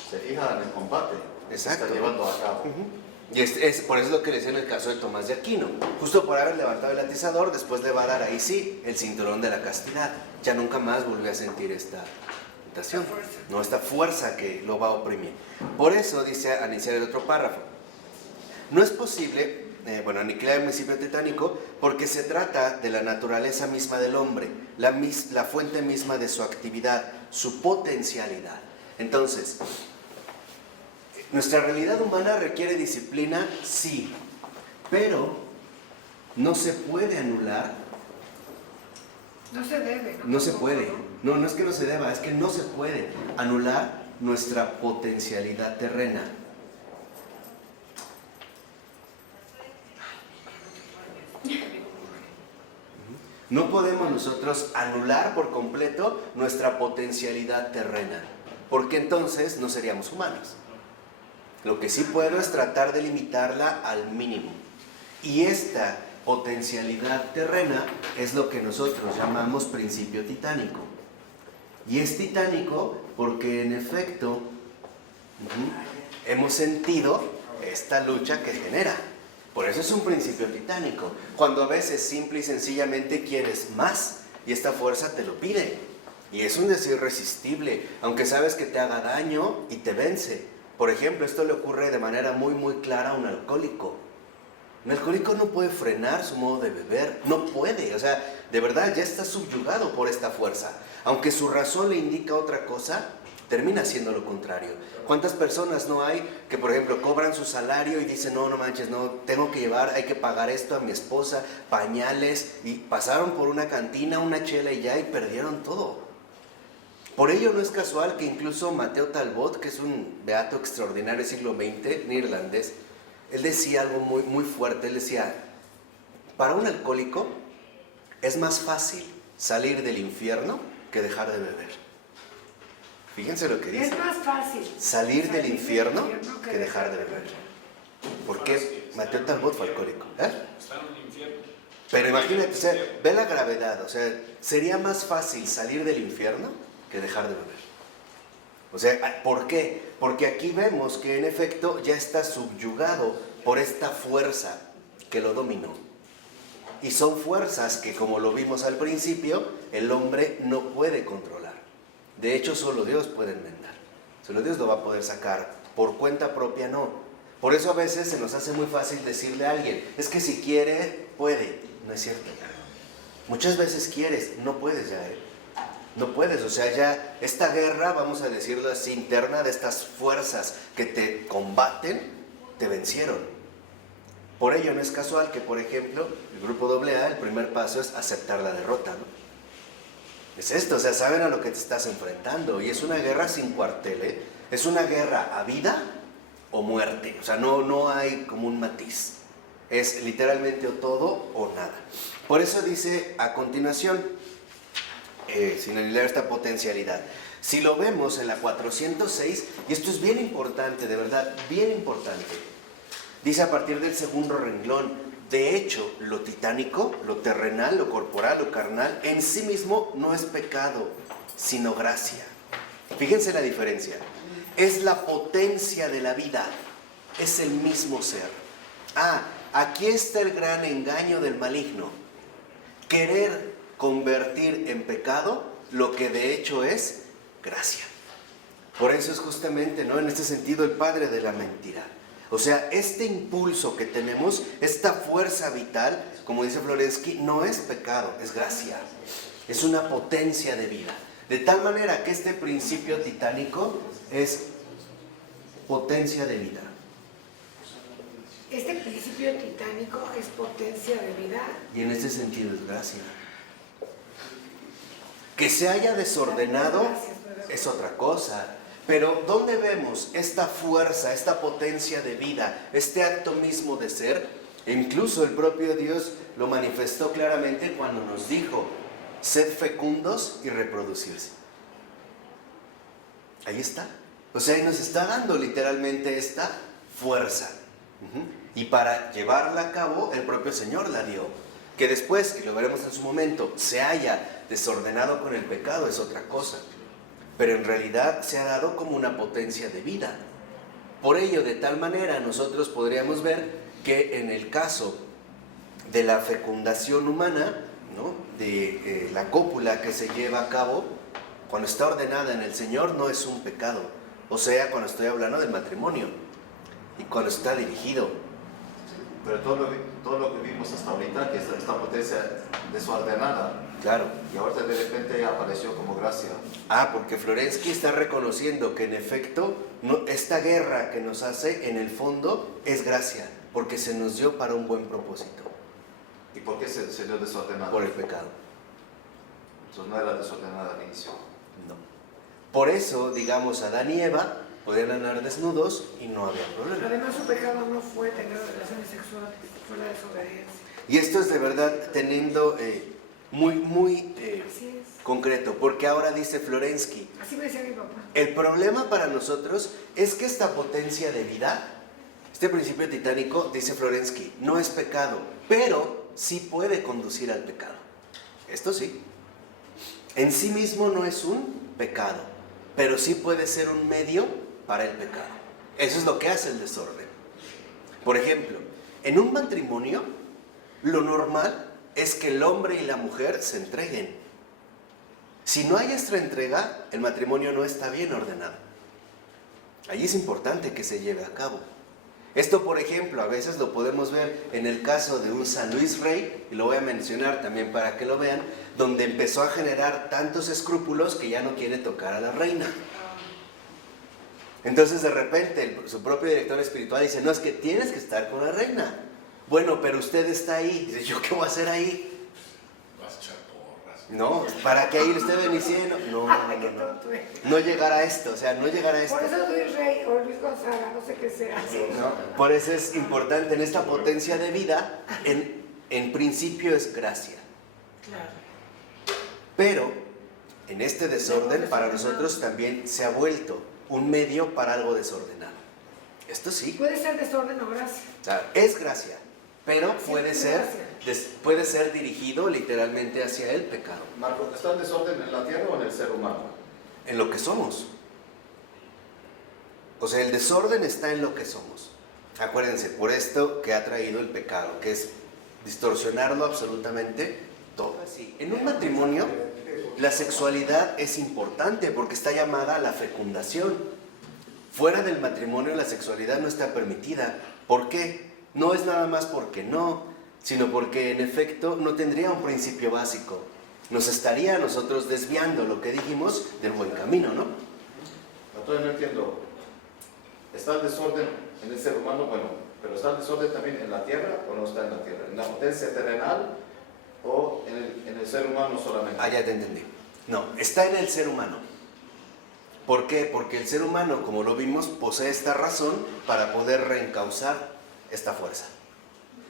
Se fija en el combate que está llevando a cabo. Y es por eso lo que le decía en el caso de Tomás de Aquino. Justo por haber levantado el atizador, después le va a dar ahí sí el cinturón de la castidad. Ya nunca más volvió a sentir esta tentación, no, esta fuerza que lo va a oprimir. Por eso dice al iniciar el otro párrafo, no es posible aniquilar el principio titánico porque se trata de la naturaleza misma del hombre, la fuente misma de su actividad, su potencialidad. Entonces, nuestra realidad humana requiere disciplina, sí, pero no se puede anular. No se debe, ¿no? No se puede. No es que no se deba, es que no se puede anular nuestra potencialidad terrena. No podemos nosotros anular por completo nuestra potencialidad terrena, porque entonces no seríamos humanos. Lo que sí puedo es tratar de limitarla al mínimo. Y esta potencialidad terrena es lo que nosotros llamamos principio titánico. Y es titánico porque en efecto hemos sentido esta lucha que genera. Por eso es un principio titánico. Cuando a veces simple y sencillamente quieres más y esta fuerza te lo pide. Y es un deseo irresistible, aunque sabes que te haga daño y te vence. Por ejemplo, esto le ocurre de manera muy muy clara a un alcohólico. Un alcohólico no puede frenar su modo de beber, no puede, o sea, de verdad ya está subyugado por esta fuerza. Aunque su razón le indica otra cosa, termina siendo lo contrario. ¿Cuántas personas no hay que, por ejemplo, cobran su salario y dicen, no, no manches, no, tengo que llevar, hay que pagar esto a mi esposa, pañales, y pasaron por una cantina, una chela y ya, y perdieron todo? Por ello no es casual que incluso Mateo Talbot, que es un beato extraordinario del siglo XX, neerlandés, él decía algo muy, muy fuerte. Él decía, para un alcohólico es más fácil salir del infierno que dejar de beber. Fíjense lo que dice. Es más fácil Salir del infierno que dejar de beber. ¿Por qué? Mateo Talbot fue alcohólico. Está en un infierno. Pero imagínate, o sea, ve la gravedad. O sea, sería más fácil salir del infierno que dejar de beber. O sea, ¿por qué? Porque aquí vemos que en efecto ya está subyugado por esta fuerza que lo dominó. Y son fuerzas que, como lo vimos al principio, el hombre no puede controlar. De hecho, solo Dios puede enmendar. Solo Dios lo va a poder sacar. Por cuenta propia no. Por eso a veces se nos hace muy fácil decirle a alguien, es que si quiere, puede. No es cierto. Muchas veces quieres, no puedes ya, No puedes, o sea, ya esta guerra, vamos a decirlo así, interna, de estas fuerzas que te combaten, te vencieron. Por ello no es casual que, por ejemplo, el grupo AA, el primer paso es aceptar la derrota, ¿no? Es esto, o sea, saben a lo que te estás enfrentando, y es una guerra sin cuartel, ¿eh? Es una guerra a vida o muerte, o sea, no hay como un matiz. Es literalmente o todo o nada. Por eso dice a continuación, sin anhelar esta potencialidad. Si lo vemos en la 406, y esto es bien importante, de verdad, bien importante, dice a partir del segundo renglón, de hecho, lo titánico, lo terrenal, lo corporal, lo carnal, en sí mismo no es pecado, sino gracia. Fíjense la diferencia. Es la potencia de la vida, es el mismo ser. Aquí está el gran engaño del maligno. Querer convertir en pecado lo que de hecho es gracia. Por eso es justamente, ¿no?, en este sentido, el padre de la mentira. O sea, este impulso que tenemos, esta fuerza vital, como dice Florensky, no es pecado, es gracia. Es una potencia de vida. De tal manera que este principio titánico es potencia de vida. Este principio titánico es potencia de vida. Y en este sentido es gracia. Que se haya desordenado es otra cosa. Pero ¿dónde vemos esta fuerza, esta potencia de vida, este acto mismo de ser? Incluso el propio Dios lo manifestó claramente cuando nos dijo, sed fecundos y reproducirse. Ahí está. O sea, nos está dando literalmente esta fuerza. Y para llevarla a cabo, el propio Señor la dio. Que después, y lo veremos en su momento, se haya desordenado con el pecado es otra cosa. Pero en realidad se ha dado como una potencia de vida. Por ello, de tal manera, nosotros podríamos ver que en el caso de la fecundación humana, ¿no?, de la cópula que se lleva a cabo, cuando está ordenada en el Señor, no es un pecado. O sea, cuando estoy hablando del matrimonio y cuando está dirigido. Pero todo lo que vimos hasta ahorita, que es esta potencia desordenada, Claro. y ahorita de repente apareció como gracia. Porque Florensky está reconociendo que en efecto esta guerra que nos hace en el fondo es gracia, porque se nos dio para un buen propósito. ¿Y por qué se dio desordenada? Por el pecado. Entonces no era desordenada al inicio. No. Por eso, digamos, Adán y Eva podían andar desnudos y no había problema. Además, su pecado no fue tener relaciones sexuales, fue la desobediencia. Y esto es de verdad teniendo muy Así es. concreto, porque ahora dice Florensky, Así me decía mi papá. el problema para nosotros es que esta potencia de vida, este principio titánico, dice Florensky, no es pecado, pero sí puede conducir al pecado. Esto sí. En sí mismo no es un pecado, pero sí puede ser un medio para el pecado. Eso es lo que hace el desorden. Por ejemplo, en un matrimonio, lo normal es que el hombre y la mujer se entreguen. Si no hay esta entrega, el matrimonio no está bien ordenado. Ahí es importante que se lleve a cabo. Esto, por ejemplo, a veces lo podemos ver en el caso de un San Luis Rey, y lo voy a mencionar también para que lo vean, donde empezó a generar tantos escrúpulos que ya no quiere tocar a la reina. Entonces, de repente, su propio director espiritual dice, no, es que tienes que estar con la reina. Bueno, pero usted está ahí. Dice, ¿yo qué voy a hacer ahí? Vas a echar porras. No, ¿para qué ir usted diciendo? No. No llegar a esto, o sea, no llegar a esto. Por eso Luis Rey o Luis Gonzaga, no sé qué sea. ¿No? Por eso es importante en esta potencia de vida, en principio es gracia. Claro. Pero en este desorden para nosotros también se ha vuelto un medio para algo desordenado. Esto sí. Puede ser desorden o gracia. O sea, es gracia, pero Sí, puede es ser, gracia. puede ser dirigido literalmente hacia el pecado, Marco, ¿está el desorden en la tierra o en el ser humano? en lo que somos. O sea, el desorden está en lo que somos. Acuérdense, por esto que ha traído el pecado, que es distorsionarlo absolutamente todo. Así, en un matrimonio, la sexualidad es importante porque está llamada a la fecundación. Fuera del matrimonio la sexualidad no está permitida. ¿Por qué? No es nada más porque no, sino porque en efecto no tendría un principio básico. Nos estaría a nosotros desviando lo que dijimos del buen camino, ¿no? Todavía no entiendo. ¿Está el desorden en el ser humano? Bueno, pero ¿está el desorden también en la tierra o no está en la tierra? ¿En la potencia terrenal o en el ser humano solamente? Ah, ya te entendí. No, está en el ser humano. ¿Por qué? Porque el ser humano, como lo vimos, posee esta razón para poder reencauzar esta fuerza.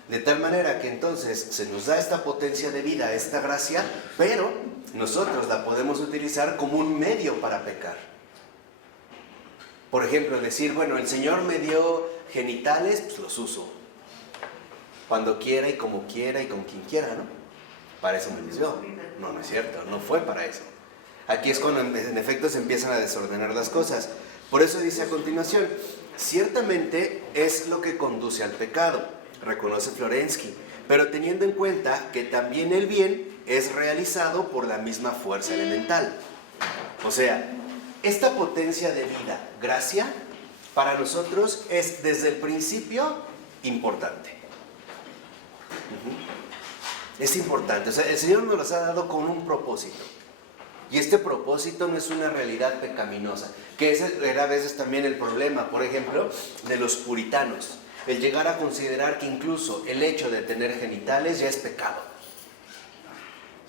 De tal manera que entonces se nos da esta potencia de vida, esta gracia, pero nosotros la podemos utilizar como un medio para pecar. Por ejemplo, decir, bueno, el Señor me dio genitales, pues los uso. Cuando quiera y como quiera y con quien quiera, ¿no? Para eso me los dio. No, no es cierto, no fue para eso. Aquí es cuando en efecto se empiezan a desordenar las cosas. Por eso dice a continuación, ciertamente es lo que conduce al pecado, reconoce Florensky, pero teniendo en cuenta que también el bien es realizado por la misma fuerza elemental. O sea, esta potencia de vida, gracia, para nosotros es desde el principio importante. Es importante, o sea, el Señor nos las ha dado con un propósito. Y este propósito no es una realidad pecaminosa, que ese era a veces también el problema, por ejemplo, de los puritanos. El llegar a considerar que incluso el hecho de tener genitales ya es pecado.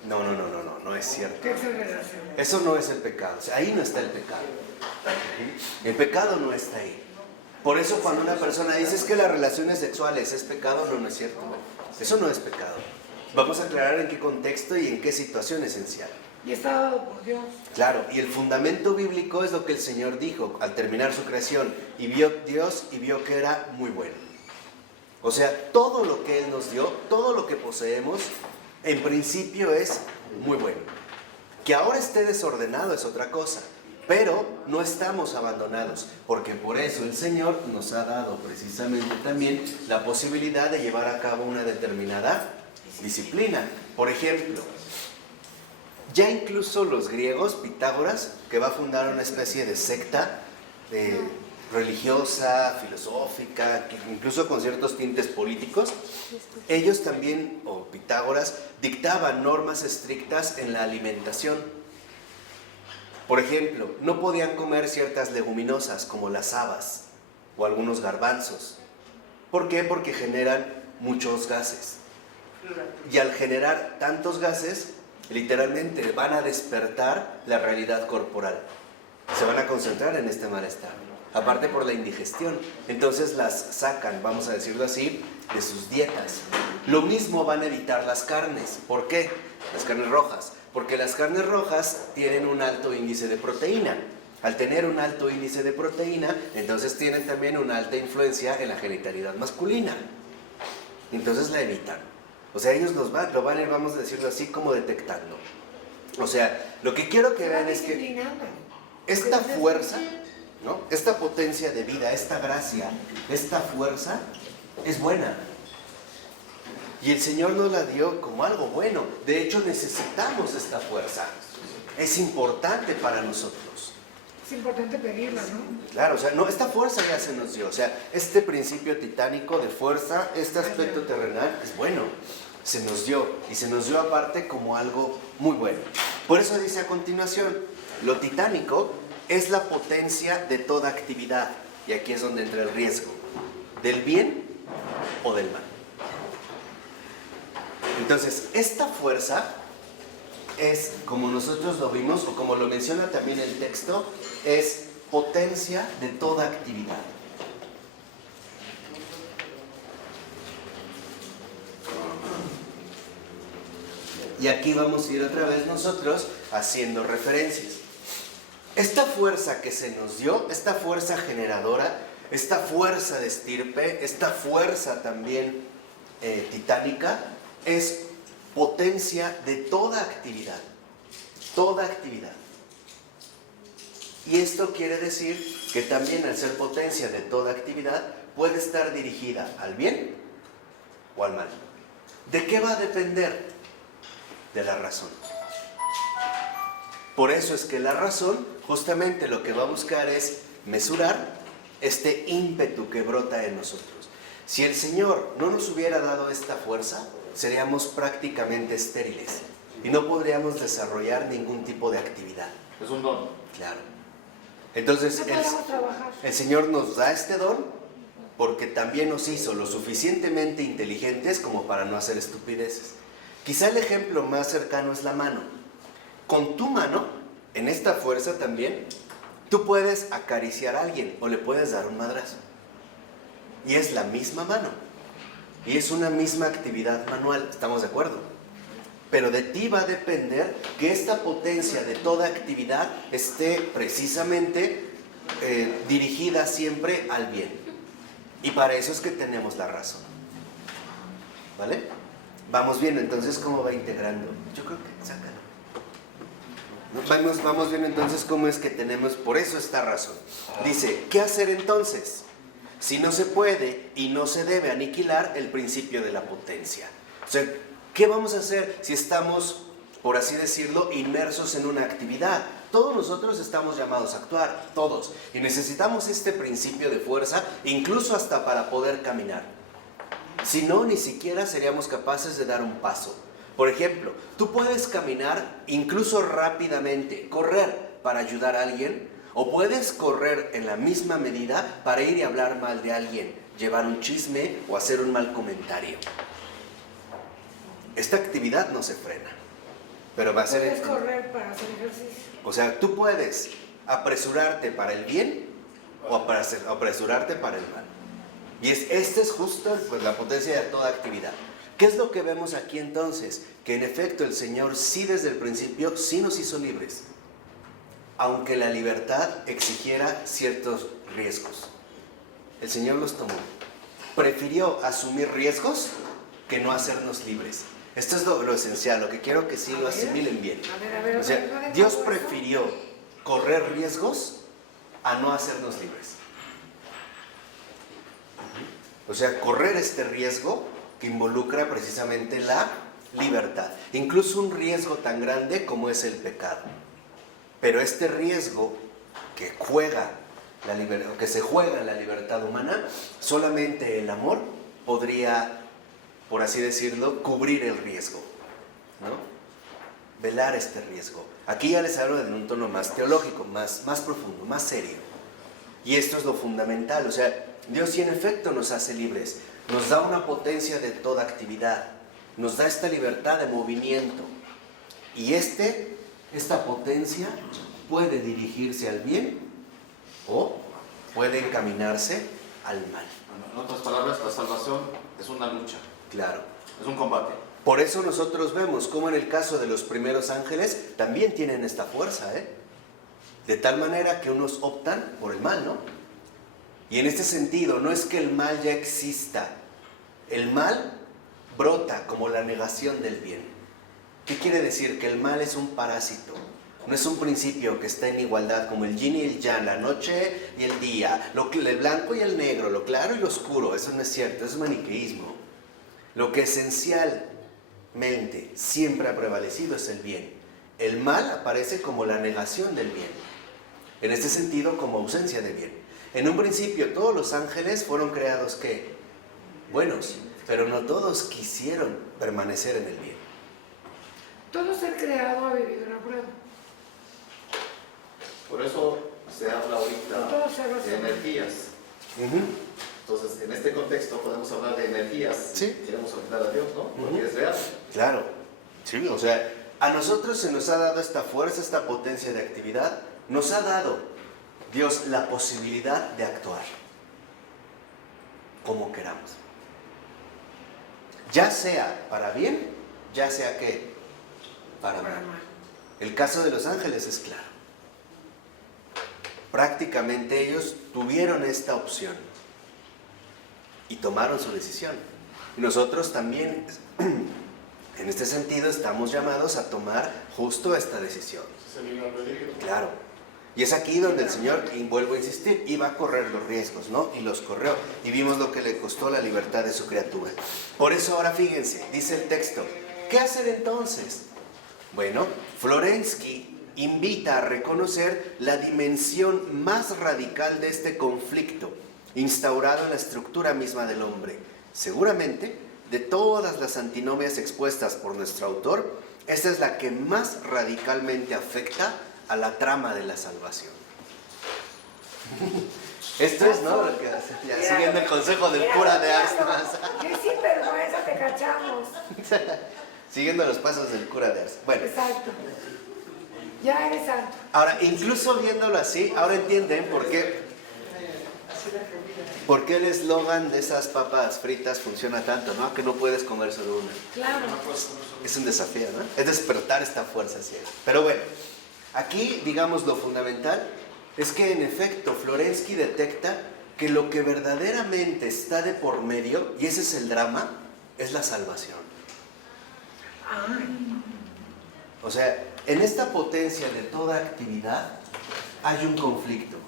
No es cierto. ¿Qué se relaciona? Eso no es el pecado, o sea, ahí no está el pecado. El pecado no está ahí. Por eso cuando una persona dice es que las relaciones sexuales es pecado, no es cierto. Eso no es pecado. Vamos a aclarar en qué contexto y en qué situación esencial. Y está dado por Dios. Claro, y el fundamento bíblico es lo que el Señor dijo al terminar su creación. Y vio Dios y vio que era muy bueno. O sea, todo lo que Él nos dio, todo lo que poseemos, en principio es muy bueno. Que ahora esté desordenado es otra cosa, pero no estamos abandonados, porque por eso el Señor nos ha dado precisamente también la posibilidad de llevar a cabo una determinada disciplina. Por ejemplo, ya incluso los griegos, Pitágoras, que va a fundar una especie de secta religiosa, filosófica, incluso con ciertos tintes políticos, ellos también, o Pitágoras, dictaban normas estrictas en la alimentación. Por ejemplo, no podían comer ciertas leguminosas como las habas o algunos garbanzos. ¿Por qué? Porque generan muchos gases. Y al generar tantos gases, literalmente van a despertar la realidad corporal. Se van a concentrar en este malestar. Aparte por la indigestión. Entonces las sacan, vamos a decirlo así, de sus dietas. Lo mismo van a evitar las carnes. ¿Por qué? Las carnes rojas. Porque las carnes rojas tienen un alto índice de proteína. Al tener un alto índice de proteína, entonces tienen también una alta influencia en la genitalidad masculina. Entonces la evitan. O sea, ellos lo van a ir, vamos a decirlo así, como detectando. O sea, lo que quiero que vean es que esta fuerza, ¿no? Esta potencia de vida, esta gracia, esta fuerza es buena. Y el Señor nos la dio como algo bueno. De hecho, necesitamos esta fuerza. es importante para nosotros. Es importante pedirla, ¿no? Claro, o sea, no, esta fuerza ya se nos dio, o sea, este principio titánico de fuerza, este aspecto terrenal es bueno, se nos dio, y se nos dio aparte como algo muy bueno. Por eso dice a continuación, lo titánico es la potencia de toda actividad, y aquí es donde entra el riesgo, del bien o del mal. Entonces, esta fuerza es, como nosotros lo vimos, o como lo menciona también el texto, es potencia de toda actividad. Y aquí vamos a ir otra vez nosotros haciendo referencias. Esta fuerza que se nos dio, esta fuerza generadora, esta fuerza de estirpe, esta fuerza también titánica, es potencia de toda actividad. Toda actividad. Y esto quiere decir que también al ser potencia de toda actividad, puede estar dirigida al bien o al mal. ¿De qué va a depender? De la razón. Por eso es que la razón justamente lo que va a buscar es mesurar este ímpetu que brota en nosotros. Si el Señor no nos hubiera dado esta fuerza, seríamos prácticamente estériles y no podríamos desarrollar ningún tipo de actividad. Es un don. Claro. Entonces, No podemos trabajar. el Señor nos da este don porque también nos hizo lo suficientemente inteligentes como para no hacer estupideces. Quizá el ejemplo más cercano es la mano. Con tu mano, en esta fuerza también, tú puedes acariciar a alguien o le puedes dar un madrazo. Y es la misma mano. Y es una misma actividad manual, ¿estamos de acuerdo? Pero de ti va a depender que esta potencia de toda actividad esté precisamente dirigida siempre al bien. Y para eso es que tenemos la razón. ¿Vale? Vamos viendo entonces cómo va integrando. Yo creo que sácalo. Vamos viendo entonces cómo es que tenemos, por eso esta razón. Dice, ¿qué hacer entonces? Si no se puede y no se debe aniquilar el principio de la potencia. O sea, ¿qué vamos a hacer si estamos, por así decirlo, inmersos en una actividad? Todos nosotros estamos llamados a actuar, todos. Y necesitamos este principio de fuerza, incluso hasta para poder caminar. Si no, ni siquiera seríamos capaces de dar un paso. Por ejemplo, tú puedes caminar incluso rápidamente, correr para ayudar a alguien, o puedes correr en la misma medida para ir y hablar mal de alguien, llevar un chisme o hacer un mal comentario. Esta actividad no se frena, pero va a ser... Puedes correr para hacer ejercicio. O sea, tú puedes apresurarte para el bien o apresurarte para el mal. Y esta es justo pues, la potencia de toda actividad. ¿Qué es lo que vemos aquí entonces? Que en efecto el Señor sí desde el principio sí nos hizo libres, aunque la libertad exigiera ciertos riesgos. El Señor los tomó. Prefirió asumir riesgos que no hacernos libres. Esto es lo esencial, lo que quiero que sí lo asimilen bien. A ver, O sea, Dios prefirió correr riesgos a no hacernos libres. O sea, correr este riesgo que involucra precisamente la libertad. Incluso un riesgo tan grande como es el pecado. Pero este riesgo que se juega en la libertad humana, solamente el amor podría, por así decirlo, cubrir el riesgo, ¿no? Velar este riesgo. Aquí ya les hablo en un tono más teológico, más profundo, más serio. Y esto es lo fundamental, o sea, Dios sí en efecto nos hace libres, nos da una potencia de toda actividad, nos da esta libertad de movimiento. Y esta potencia puede dirigirse al bien o puede encaminarse al mal. En otras palabras, la salvación es una lucha, Claro. es un combate. Por eso nosotros vemos cómo en el caso de los primeros ángeles también tienen esta fuerza, de tal manera que unos optan por el mal, ¿no? Y en este sentido, no es que el mal ya exista, el mal brota como la negación del bien. ¿Qué quiere decir? Que el mal es un parásito, no es un principio que está en igualdad como el yin y el yang, la noche y el día, el blanco y el negro, lo claro y lo oscuro. Eso no es cierto, eso es maniqueísmo. Lo que esencialmente siempre ha prevalecido es el bien. El mal aparece como la negación del bien. En este sentido, como ausencia de bien. En un principio, todos los ángeles fueron creados, ¿qué? Buenos, pero no todos quisieron permanecer en el bien. Todo ser creado ha vivido una prueba. Por eso se habla Todo ahorita se de resuelve. energías. Entonces, en este contexto podemos hablar de energías. Sí. Queremos olvidar a Dios, ¿no? Porque es real. Claro, sí, o sea, a nosotros se nos ha dado esta fuerza, esta potencia de actividad, nos ha dado Dios la posibilidad de actuar como queramos. Ya sea para bien, ya sea que para mal. El caso de los ángeles es claro. Prácticamente ellos tuvieron esta opción y tomaron su decisión. Y nosotros también, en este sentido, estamos llamados a tomar justo esta decisión. Se vino al peligro. Claro. Y es aquí donde el Señor, y vuelvo a insistir, iba a correr los riesgos, ¿no? Y los corrió. Y vimos lo que le costó la libertad de su criatura. Por eso ahora fíjense, dice el texto, ¿qué hacer entonces? Bueno, Florensky invita a reconocer la dimensión más radical de este conflicto, instaurado en la estructura misma del hombre. Seguramente, de todas las antinomias expuestas por nuestro autor, esta es la que más radicalmente afecta a la trama de la salvación. Esto es, ¿no? Lo que hace, ya, siguiendo el consejo del cura de Ars. ¡Qué sinvergüenza te cachamos! Siguiendo los pasos del cura de Ars. Bueno, Exacto. Ya eres santo. ahora, incluso viéndolo así, ahora entienden por qué el eslogan de esas papas fritas funciona tanto, ¿no? Que no puedes comer solo una. Claro. Es un desafío, ¿no? Es despertar esta fuerza ciega. Pero bueno, aquí, digamos, lo fundamental es que en efecto Florensky detecta que lo que verdaderamente está de por medio, y ese es el drama, es la salvación. O sea, en esta potencia de toda actividad hay un conflicto.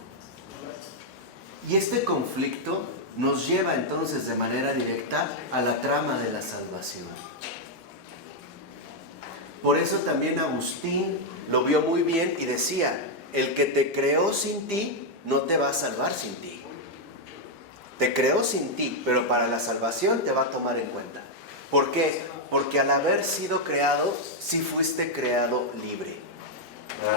Y este conflicto nos lleva entonces de manera directa a la trama de la salvación. Por eso también Agustín lo vio muy bien y decía, el que te creó sin ti, no te va a salvar sin ti. Te creó sin ti, pero para la salvación te va a tomar en cuenta. ¿Por qué? Porque al haber sido creado, sí fuiste creado libre.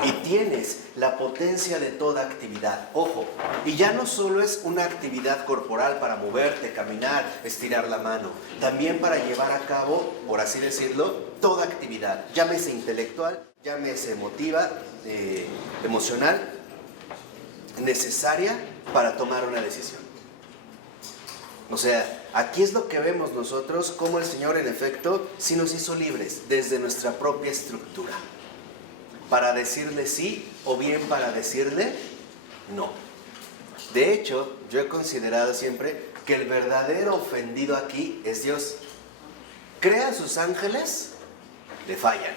Y tienes la potencia de toda actividad. Ojo, y ya no solo es una actividad corporal para moverte, caminar, estirar la mano. También para llevar a cabo, por así decirlo, toda actividad. Llámese intelectual, llámese emotiva, emocional, necesaria para tomar una decisión. O sea, aquí es lo que vemos nosotros, cómo el Señor en efecto sí nos hizo libres desde nuestra propia estructura. Para decirle sí o bien para decirle no. De hecho, yo he considerado siempre que el verdadero ofendido aquí es Dios. Crea a sus ángeles, le fallan.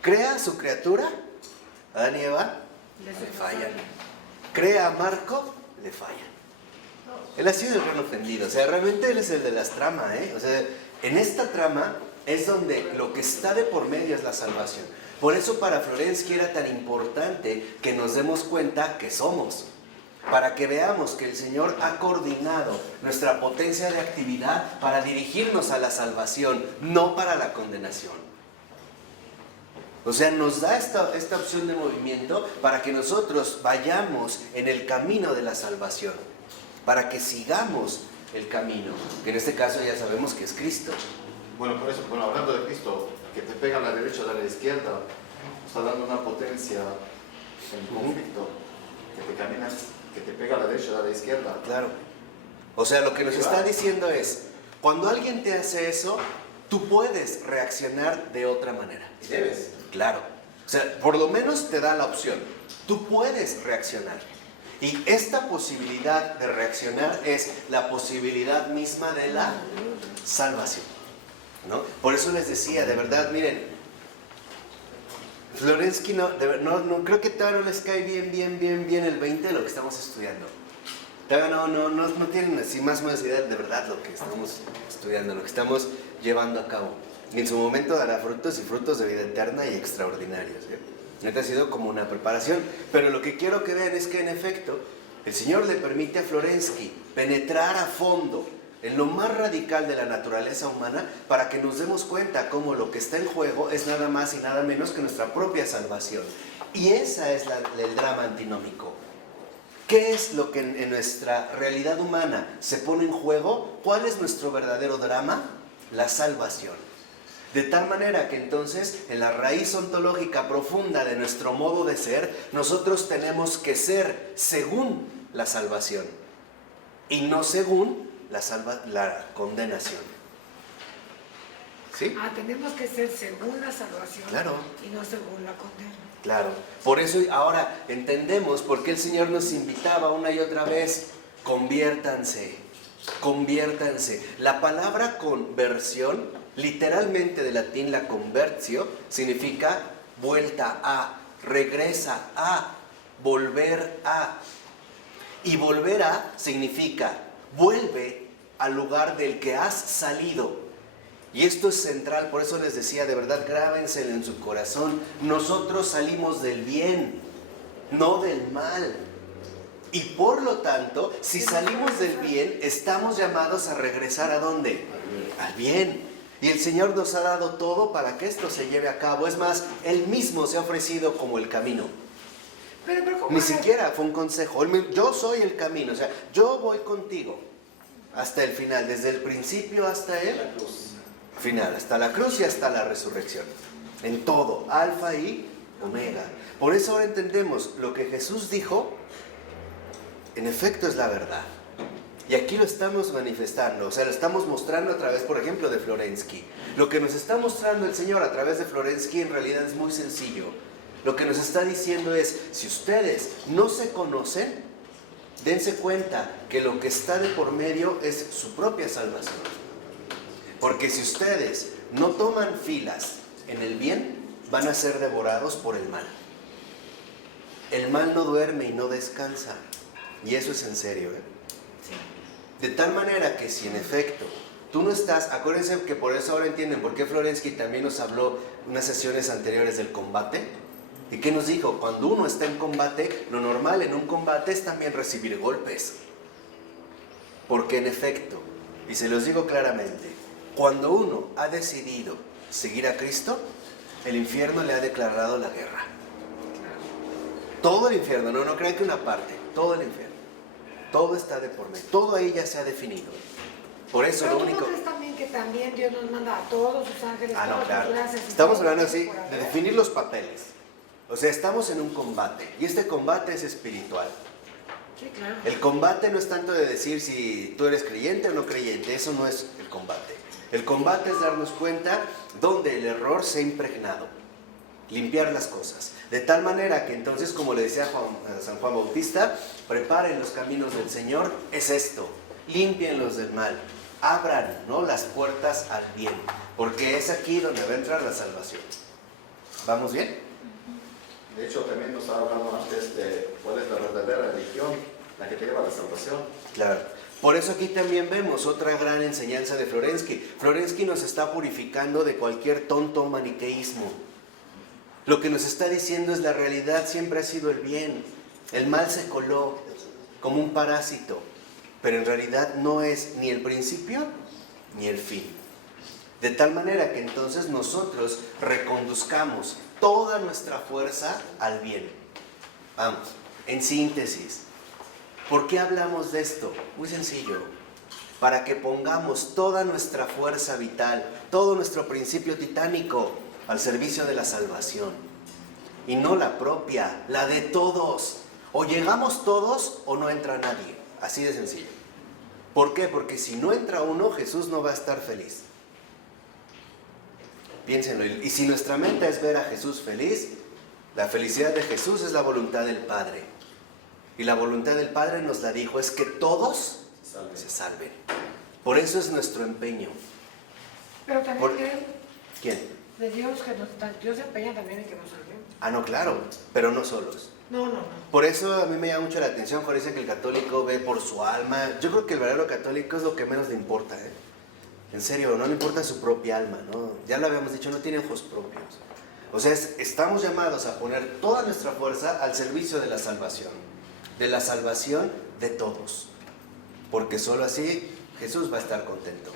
Crea a su criatura, Adán y Eva, le fallan. Crea a Marco, le fallan. Él ha sido el gran ofendido, o sea, realmente él es el de las tramas, ¿eh? O sea, en esta trama es donde lo que está de por medio es la salvación. Por eso para Florensky era tan importante que nos demos cuenta que somos, para que veamos que el Señor ha coordinado nuestra potencia de actividad para dirigirnos a la salvación, no para la condenación. O sea, nos da esta opción de movimiento para que nosotros vayamos en el camino de la salvación, para que sigamos el camino, que en este caso ya sabemos que es Cristo. Bueno, por eso, hablando de Cristo, que te pega a la derecha o a la izquierda, está dando una potencia en conflicto, que te pega a la derecha o a la izquierda. Claro. O sea, lo que nos está diciendo es, cuando alguien te hace eso, tú puedes reaccionar de otra manera. Y debes. Claro. O sea, por lo menos te da la opción. Tú puedes reaccionar. Y esta posibilidad de reaccionar es la posibilidad misma de la salvación, ¿no? Por eso les decía, de verdad, miren, Florensky no, creo que todavía no les cae bien el 20 de lo que estamos estudiando. Todavía no tienen así más idea de verdad lo que estamos estudiando, lo que estamos llevando a cabo. Y en su momento dará frutos y frutos de vida eterna y extraordinarios. Esta ha sido como una preparación. Pero lo que quiero que vean es que en efecto, el Señor le permite a Florensky penetrar a fondo en lo más radical de la naturaleza humana para que nos demos cuenta cómo lo que está en juego es nada más y nada menos que nuestra propia salvación. Y esa es el drama antinómico. ¿Qué es lo que en nuestra realidad humana se pone en juego? ¿Cuál es nuestro verdadero drama? La salvación. De tal manera que entonces en la raíz ontológica profunda de nuestro modo de ser, nosotros tenemos que ser según la salvación y no según la condenación. ¿Sí? Tenemos que ser según la salvación, Claro. y no según la condena. Claro. Por eso ahora entendemos por qué el Señor nos invitaba una y otra vez: conviértanse, conviértanse. La palabra conversión, literalmente de latín la conversio, significa vuelta a, regresa a, volver a. Y volver a significa vuelve al lugar del que has salido. Y esto es central, por eso les decía, de verdad, grábenselo en su corazón. Nosotros salimos del bien, no del mal. Y por lo tanto, si salimos del bien, estamos llamados a regresar ¿a dónde? Al bien. Y el Señor nos ha dado todo para que esto se lleve a cabo. Es más, Él mismo se ha ofrecido como el camino. Pero ¿cómo Ni es? siquiera fue un consejo. Yo soy el camino, o sea, yo voy contigo hasta el final, desde el principio hasta el final, hasta la cruz y hasta la resurrección. En todo, alfa y omega. Por eso ahora entendemos lo que Jesús dijo, en efecto es la verdad. Y aquí lo estamos manifestando, o sea, lo estamos mostrando a través, por ejemplo, de Florensky. Lo que nos está mostrando el Señor a través de Florensky en realidad es muy sencillo. Lo que nos está diciendo es, si ustedes no se conocen, dense cuenta que lo que está de por medio es su propia salvación. Porque si ustedes no toman filas en el bien, van a ser devorados por el mal. El mal no duerme y no descansa. Y eso es en serio, ¿eh? De tal manera que si en efecto tú no estás, acuérdense que por eso ahora entienden por qué Florensky también nos habló en unas sesiones anteriores del combate. ¿Y qué nos dijo? Cuando uno está en combate, lo normal en un combate es también recibir golpes. Porque en efecto, y se los digo claramente, cuando uno ha decidido seguir a Cristo, el infierno le ha declarado la guerra. Todo el infierno, no crean que una parte, todo el infierno. Todo está de por medio, todo ahí ya se ha definido. Por eso Pero lo único... ¿tú no crees también que también Dios nos manda a todos sus ángeles? No, todas claro. sus gracias y Estamos todo hablando lo que así por haber? de definir los papeles. O sea, estamos en un combate y este combate es espiritual. Sí, claro. El combate no es tanto de decir si tú eres creyente o no creyente, eso no es el combate. El combate es darnos cuenta donde el error se ha impregnado, limpiar las cosas. De tal manera que entonces, como le decía San Juan Bautista, preparen los caminos del Señor, es esto, límpienlos del mal, abran, ¿no?, las puertas al bien, porque es aquí donde va a entrar la salvación. ¿Vamos bien? De hecho, también nos ha hablado antes de cuál es la verdadera religión, la que te lleva a la salvación. Claro. Por eso aquí también vemos otra gran enseñanza de Florensky. Florensky nos está purificando de cualquier tonto maniqueísmo. Lo que nos está diciendo es la realidad siempre ha sido el bien. El mal se coló como un parásito, pero en realidad no es ni el principio ni el fin. De tal manera que entonces nosotros reconduzcamos toda nuestra fuerza al bien. Vamos, en síntesis, ¿por qué hablamos de esto? Muy sencillo, para que pongamos toda nuestra fuerza vital, todo nuestro principio titánico al servicio de la salvación. Y no la propia, la de todos. O llegamos todos o no entra nadie. Así de sencillo. ¿Por qué? Porque si no entra uno, Jesús no va a estar feliz. Piénsenlo. Y si nuestra meta es ver a Jesús feliz, la felicidad de Jesús es la voluntad del Padre. Y la voluntad del Padre nos la dijo, es que todos se salven. Por eso es nuestro empeño. Pero también creo ¿Quién? de Dios que Dios se empeña también en que nos salvemos. No, claro, pero no solos. No. Por eso a mí me llama mucho la atención cuando dice que el católico ve por su alma. Yo creo que el verdadero católico es lo que menos le importa, ¿eh? En serio, no le importa su propia alma, ¿no? Ya lo habíamos dicho, no tiene ojos propios. O sea, estamos llamados a poner toda nuestra fuerza al servicio de la salvación de todos. Porque solo así Jesús va a estar contento.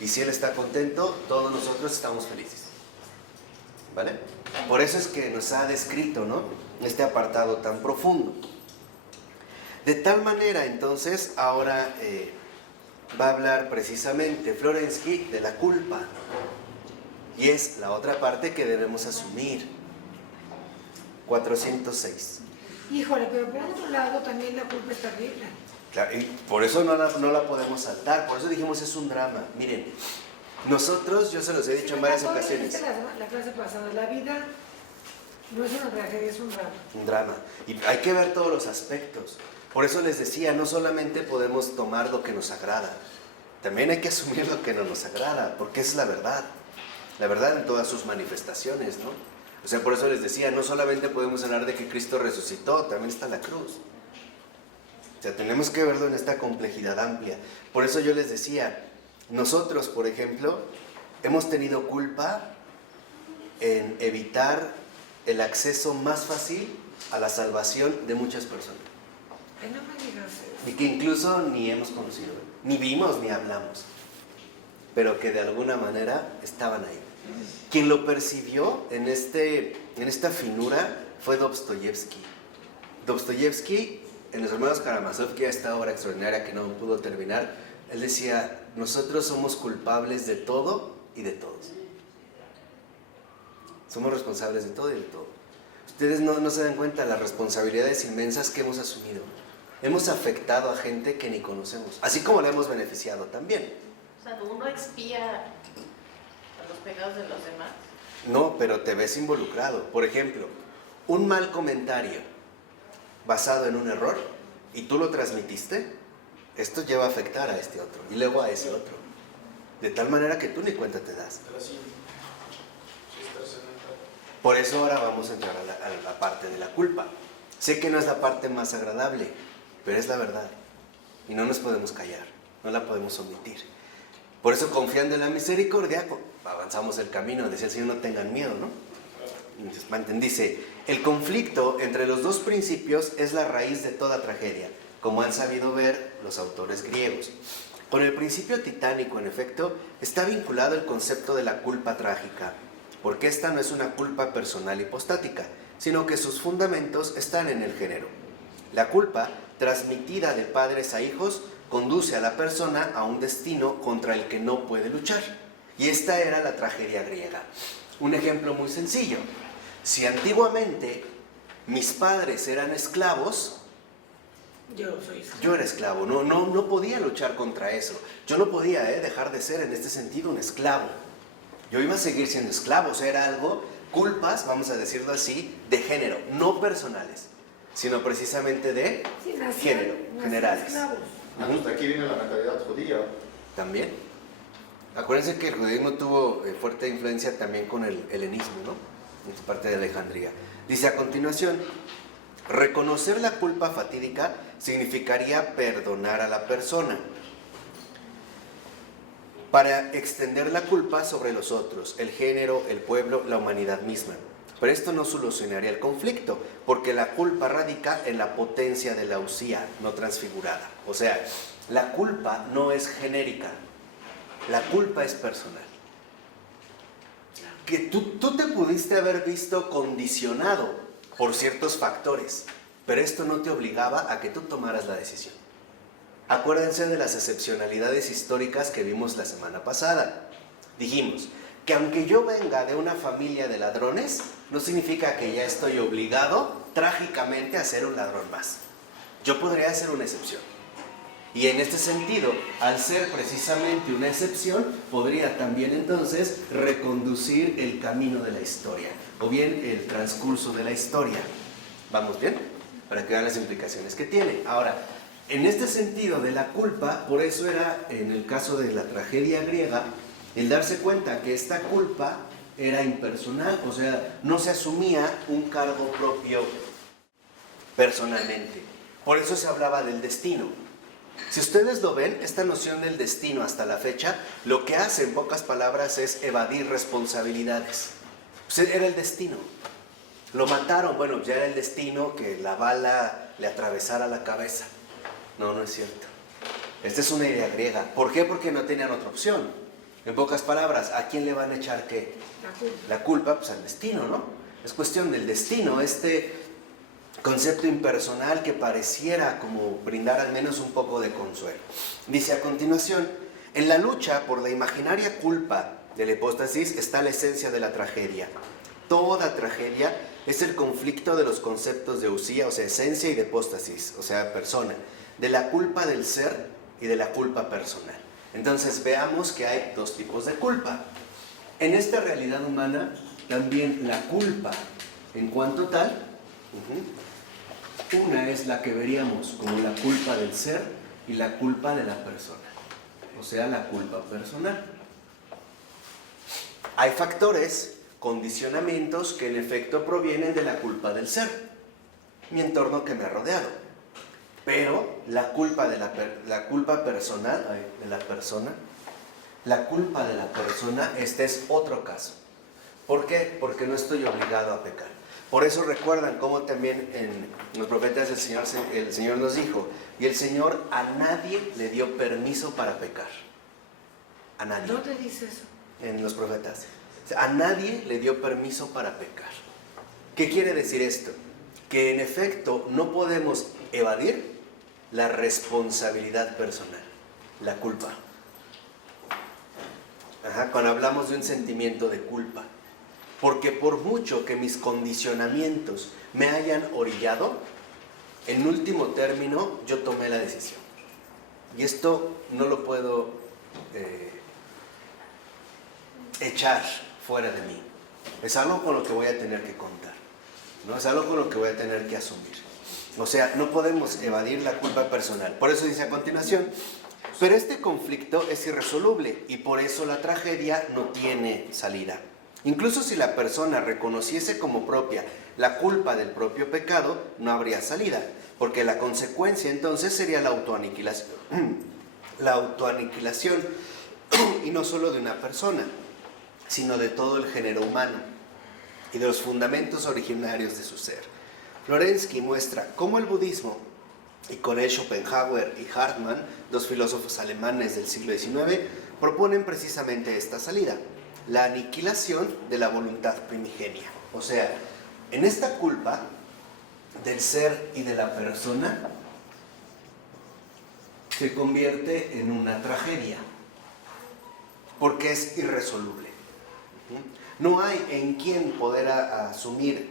Y si Él está contento, todos nosotros estamos felices. ¿Vale? Por eso es que nos ha descrito, ¿no?, este apartado tan profundo. De tal manera, entonces, ahora va a hablar precisamente Florensky de la culpa. Y es la otra parte que debemos asumir. 406. Híjole, pero por otro lado también la culpa es terrible. Claro, y por eso no la podemos saltar, por eso dijimos es un drama. Miren, nosotros, yo se los he dicho en varias ocasiones. La clase pasada, la vida no es una tragedia, es un drama. Un drama. Y hay que ver todos los aspectos. Por eso les decía, no solamente podemos tomar lo que nos agrada, también hay que asumir lo que no nos agrada, porque es la verdad en todas sus manifestaciones, ¿no? O sea, por eso les decía, no solamente podemos hablar de que Cristo resucitó, también está la cruz. O sea, tenemos que verlo en esta complejidad amplia. Por eso yo les decía, nosotros, por ejemplo, hemos tenido culpa en evitar el acceso más fácil a la salvación de muchas personas. Ay, no me digas eso. Y que incluso ni hemos conocido, ni vimos ni hablamos, pero que de alguna manera estaban ahí. Quien lo percibió en esta finura fue Dostoyevsky. Dostoyevsky, en Los Hermanos Karamazov, que esta obra extraordinaria que no pudo terminar, él decía, nosotros somos culpables de todo y de todos. Somos responsables de todo y de todo. Ustedes no se dan cuenta de las responsabilidades inmensas que hemos asumido. Hemos afectado a gente que ni conocemos, así como la hemos beneficiado también. O sea, uno expía los pecados de los demás. No, pero te ves involucrado. Por ejemplo, un mal comentario basado en un error y tú lo transmitiste, esto lleva a afectar a este otro y luego a ese otro. De tal manera que tú ni cuenta te das. Por eso ahora vamos a entrar a la parte de la culpa. Sé que no es la parte más agradable, pero es la verdad. Y no nos podemos callar, no la podemos omitir. Por eso, confiando en la misericordia, avanzamos el camino. Decía el Señor, no tengan miedo, ¿no? Entonces, dice, el conflicto entre los dos principios es la raíz de toda tragedia, como han sabido ver los autores griegos. Con el principio titánico, en efecto, está vinculado el concepto de la culpa trágica, porque esta no es una culpa personal hipostática, sino que sus fundamentos están en el género. La culpa, transmitida de padres a hijos, conduce a la persona a un destino contra el que no puede luchar. Y esta era la tragedia griega. Un ejemplo muy sencillo. Si antiguamente mis padres eran esclavos, yo era esclavo, no podía luchar contra eso. Yo no podía dejar de ser en este sentido un esclavo. Yo iba a seguir siendo esclavo, o sea, era algo, culpas, vamos a decirlo así, de género, no personales, sino precisamente de género, generales. Hasta aquí viene la mentalidad judía. También. Acuérdense que el judaísmo tuvo fuerte influencia también con el helenismo, ¿no? En esta parte de Alejandría. Dice a continuación, reconocer la culpa fatídica significaría perdonar a la persona para extender la culpa sobre los otros, el género, el pueblo, la humanidad misma. Pero esto no solucionaría el conflicto, porque la culpa radica en la potencia de la usía, no transfigurada. O sea, la culpa no es genérica, la culpa es personal. Que tú te pudiste haber visto condicionado por ciertos factores, pero esto no te obligaba a que tú tomaras la decisión. Acuérdense de las excepcionalidades históricas que vimos la semana pasada. Dijimos que aunque yo venga de una familia de ladrones, no significa que ya estoy obligado trágicamente a ser un ladrón más. Yo podría ser una excepción. Y en este sentido, al ser precisamente una excepción, podría también entonces reconducir el camino de la historia, o bien el transcurso de la historia. ¿Vamos bien? Para que vean las implicaciones que tiene. Ahora, en este sentido de la culpa, por eso era, en el caso de la tragedia griega, el darse cuenta que esta culpa era impersonal, o sea, no se asumía un cargo propio personalmente. Por eso se hablaba del destino. Si ustedes lo ven, esta noción del destino hasta la fecha, lo que hace en pocas palabras es evadir responsabilidades. Pues era el destino. Lo mataron, bueno, ya era el destino que la bala le atravesara la cabeza. No, no es cierto. Esta es una idea griega. ¿Por qué? Porque no tenían otra opción. En pocas palabras, ¿a quién le van a echar qué? La culpa, pues al destino, ¿no? Es cuestión del destino, este concepto impersonal que pareciera como brindar al menos un poco de consuelo. Dice a continuación, en la lucha por la imaginaria culpa de la hipóstasis está la esencia de la tragedia. Toda tragedia es el conflicto de los conceptos de eusía, o sea, esencia, y de hipóstasis, o sea, persona, de la culpa del ser y de la culpa personal. Entonces veamos que hay dos tipos de culpa. En esta realidad humana, también la culpa en cuanto tal, una es la que veríamos como la culpa del ser y la culpa de la persona, o sea, la culpa personal. Hay factores, condicionamientos que en efecto provienen de la culpa del ser, mi entorno que me ha rodeado. Pero la culpa la culpa personal de la persona, la culpa de la persona, este es otro caso. ¿Por qué? Porque no estoy obligado a pecar. Por eso recuerdan cómo también en los profetas el Señor nos dijo, y el Señor a nadie le dio permiso para pecar. A nadie. ¿Dónde dice eso? En los profetas. A nadie le dio permiso para pecar. ¿Qué quiere decir esto? Que en efecto no podemos evadir la responsabilidad personal, la culpa. Cuando hablamos de un sentimiento de culpa. Porque por mucho que mis condicionamientos me hayan orillado, en último término yo tomé la decisión. Y esto no lo puedo echar fuera de mí. Es algo con lo que voy a tener que contar, ¿no? Es algo con lo que voy a tener que asumir. O sea, no podemos evadir la culpa personal. Por eso dice a continuación, pero este conflicto es irresoluble y por eso la tragedia no tiene salida. Incluso si la persona reconociese como propia la culpa del propio pecado, no habría salida, porque la consecuencia entonces sería la autoaniquilación. La autoaniquilación, y no solo de una persona, sino de todo el género humano y de los fundamentos originarios de su ser. Florensky muestra cómo el budismo, y con él Schopenhauer y Hartmann, dos filósofos alemanes del siglo XIX, proponen precisamente esta salida, la aniquilación de la voluntad primigenia. O sea, en esta culpa del ser y de la persona se convierte en una tragedia, porque es irresoluble. No hay en quien poder asumir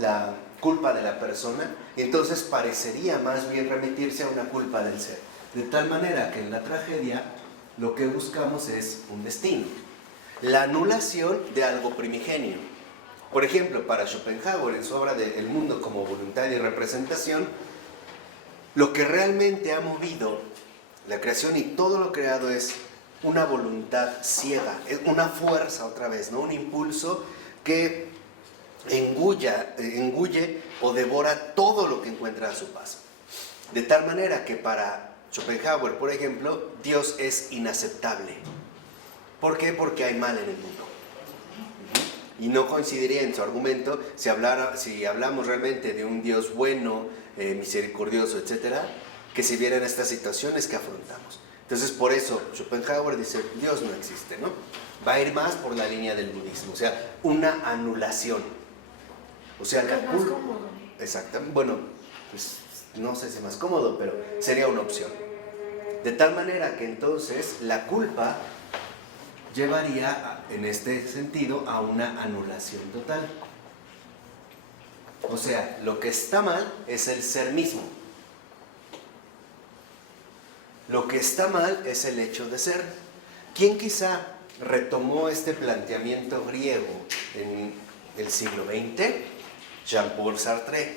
la culpa de la persona, y entonces parecería más bien remitirse a una culpa del ser. De tal manera que en la tragedia lo que buscamos es un destino, la anulación de algo primigenio. Por ejemplo, para Schopenhauer, en su obra de El mundo como voluntad y representación, lo que realmente ha movido la creación y todo lo creado es una voluntad ciega, es una fuerza otra vez, ¿no? Un impulso que engulle o devora todo lo que encuentra a su paso. De tal manera que para Schopenhauer, por ejemplo, Dios es inaceptable. ¿Por qué? Porque hay mal en el mundo. Y no coincidiría en su argumento si hablamos realmente de un Dios bueno, misericordioso, etcétera, que si vieran estas situaciones que afrontamos. Entonces, por eso Schopenhauer dice, Dios no existe, ¿no? Va a ir más por la línea del budismo, o sea, una anulación. O sea, es más cómodo. Exactamente. Bueno, pues no sé si es más cómodo, pero sería una opción. De tal manera que entonces la culpa llevaría, en este sentido, a una anulación total. O sea, lo que está mal es el ser mismo. Lo que está mal es el hecho de ser. ¿Quién quizá retomó este planteamiento griego en el siglo XX? Jean-Paul Sartre.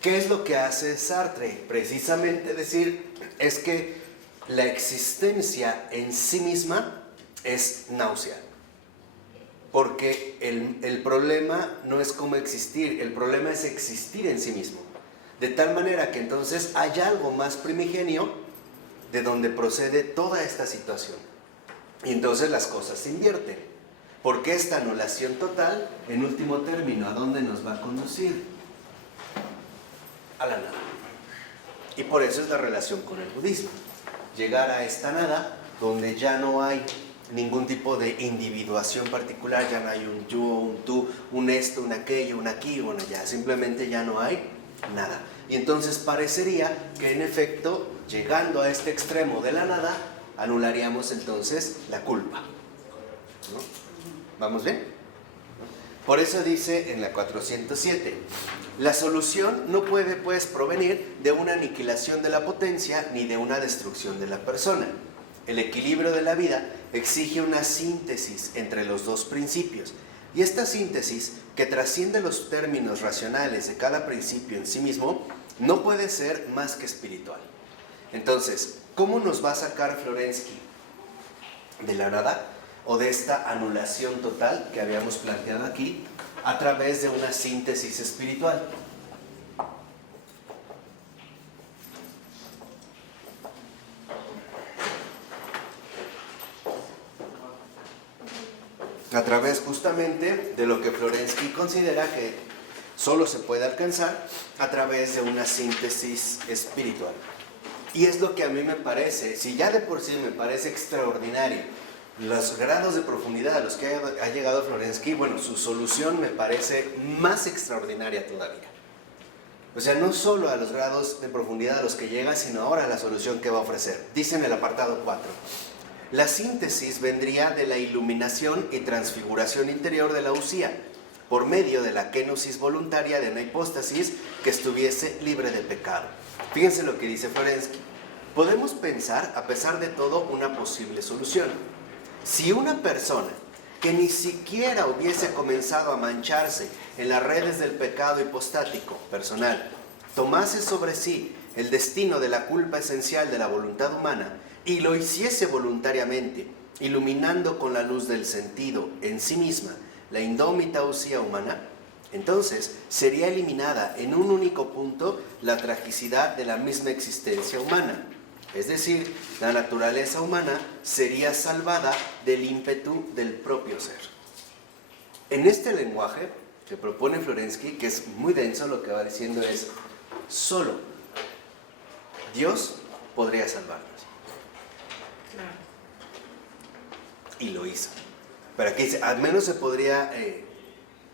¿Qué es lo que hace Sartre? Precisamente decir, es que la existencia en sí misma es náusea. Porque el problema no es cómo existir, el problema es existir en sí mismo. De tal manera que entonces hay algo más primigenio de donde procede toda esta situación. Y entonces las cosas se invierten. Porque esta anulación total, en último término, ¿a dónde nos va a conducir? A la nada. Y por eso es la relación con el budismo. Llegar a esta nada donde ya no hay ningún tipo de individuación particular, ya no hay un yo, un tú, un esto, un aquello, un aquí, un allá. Simplemente ya no hay nada. Y entonces parecería que en efecto, llegando a este extremo de la nada, anularíamos entonces la culpa, ¿no? ¿Vamos bien? Por eso dice en la 407, la solución no puede pues provenir de una aniquilación de la potencia ni de una destrucción de la persona. El equilibrio de la vida exige una síntesis entre los dos principios, y esta síntesis, que trasciende los términos racionales de cada principio en sí mismo, no puede ser más que espiritual. Entonces, ¿cómo nos va a sacar Florensky de la nada o de esta anulación total que habíamos planteado aquí a través de una síntesis espiritual? A través justamente de lo que Florensky considera que solo se puede alcanzar a través de una síntesis espiritual. Y es lo que a mí me parece, si ya de por sí me parece extraordinario los grados de profundidad a los que ha llegado Florensky, bueno, su solución me parece más extraordinaria todavía. O sea, no solo a los grados de profundidad a los que llega, sino ahora a la solución que va a ofrecer. Dice en el apartado 4. La síntesis vendría de la iluminación y transfiguración interior de la usía, por medio de la kenosis voluntaria de una hipóstasis que estuviese libre de pecado. Fíjense lo que dice Florensky. Podemos pensar, a pesar de todo, una posible solución. Si una persona que ni siquiera hubiese comenzado a mancharse en las redes del pecado hipostático personal, tomase sobre sí el destino de la culpa esencial de la voluntad humana y lo hiciese voluntariamente, iluminando con la luz del sentido en sí misma la indómita usía humana, entonces sería eliminada en un único punto la tragicidad de la misma existencia humana. Es decir, la naturaleza humana sería salvada del ímpetu del propio ser. En este lenguaje que propone Florensky, que es muy denso, lo que va diciendo es, solo Dios podría salvarnos. Y lo hizo. Pero aquí dice, al menos se podría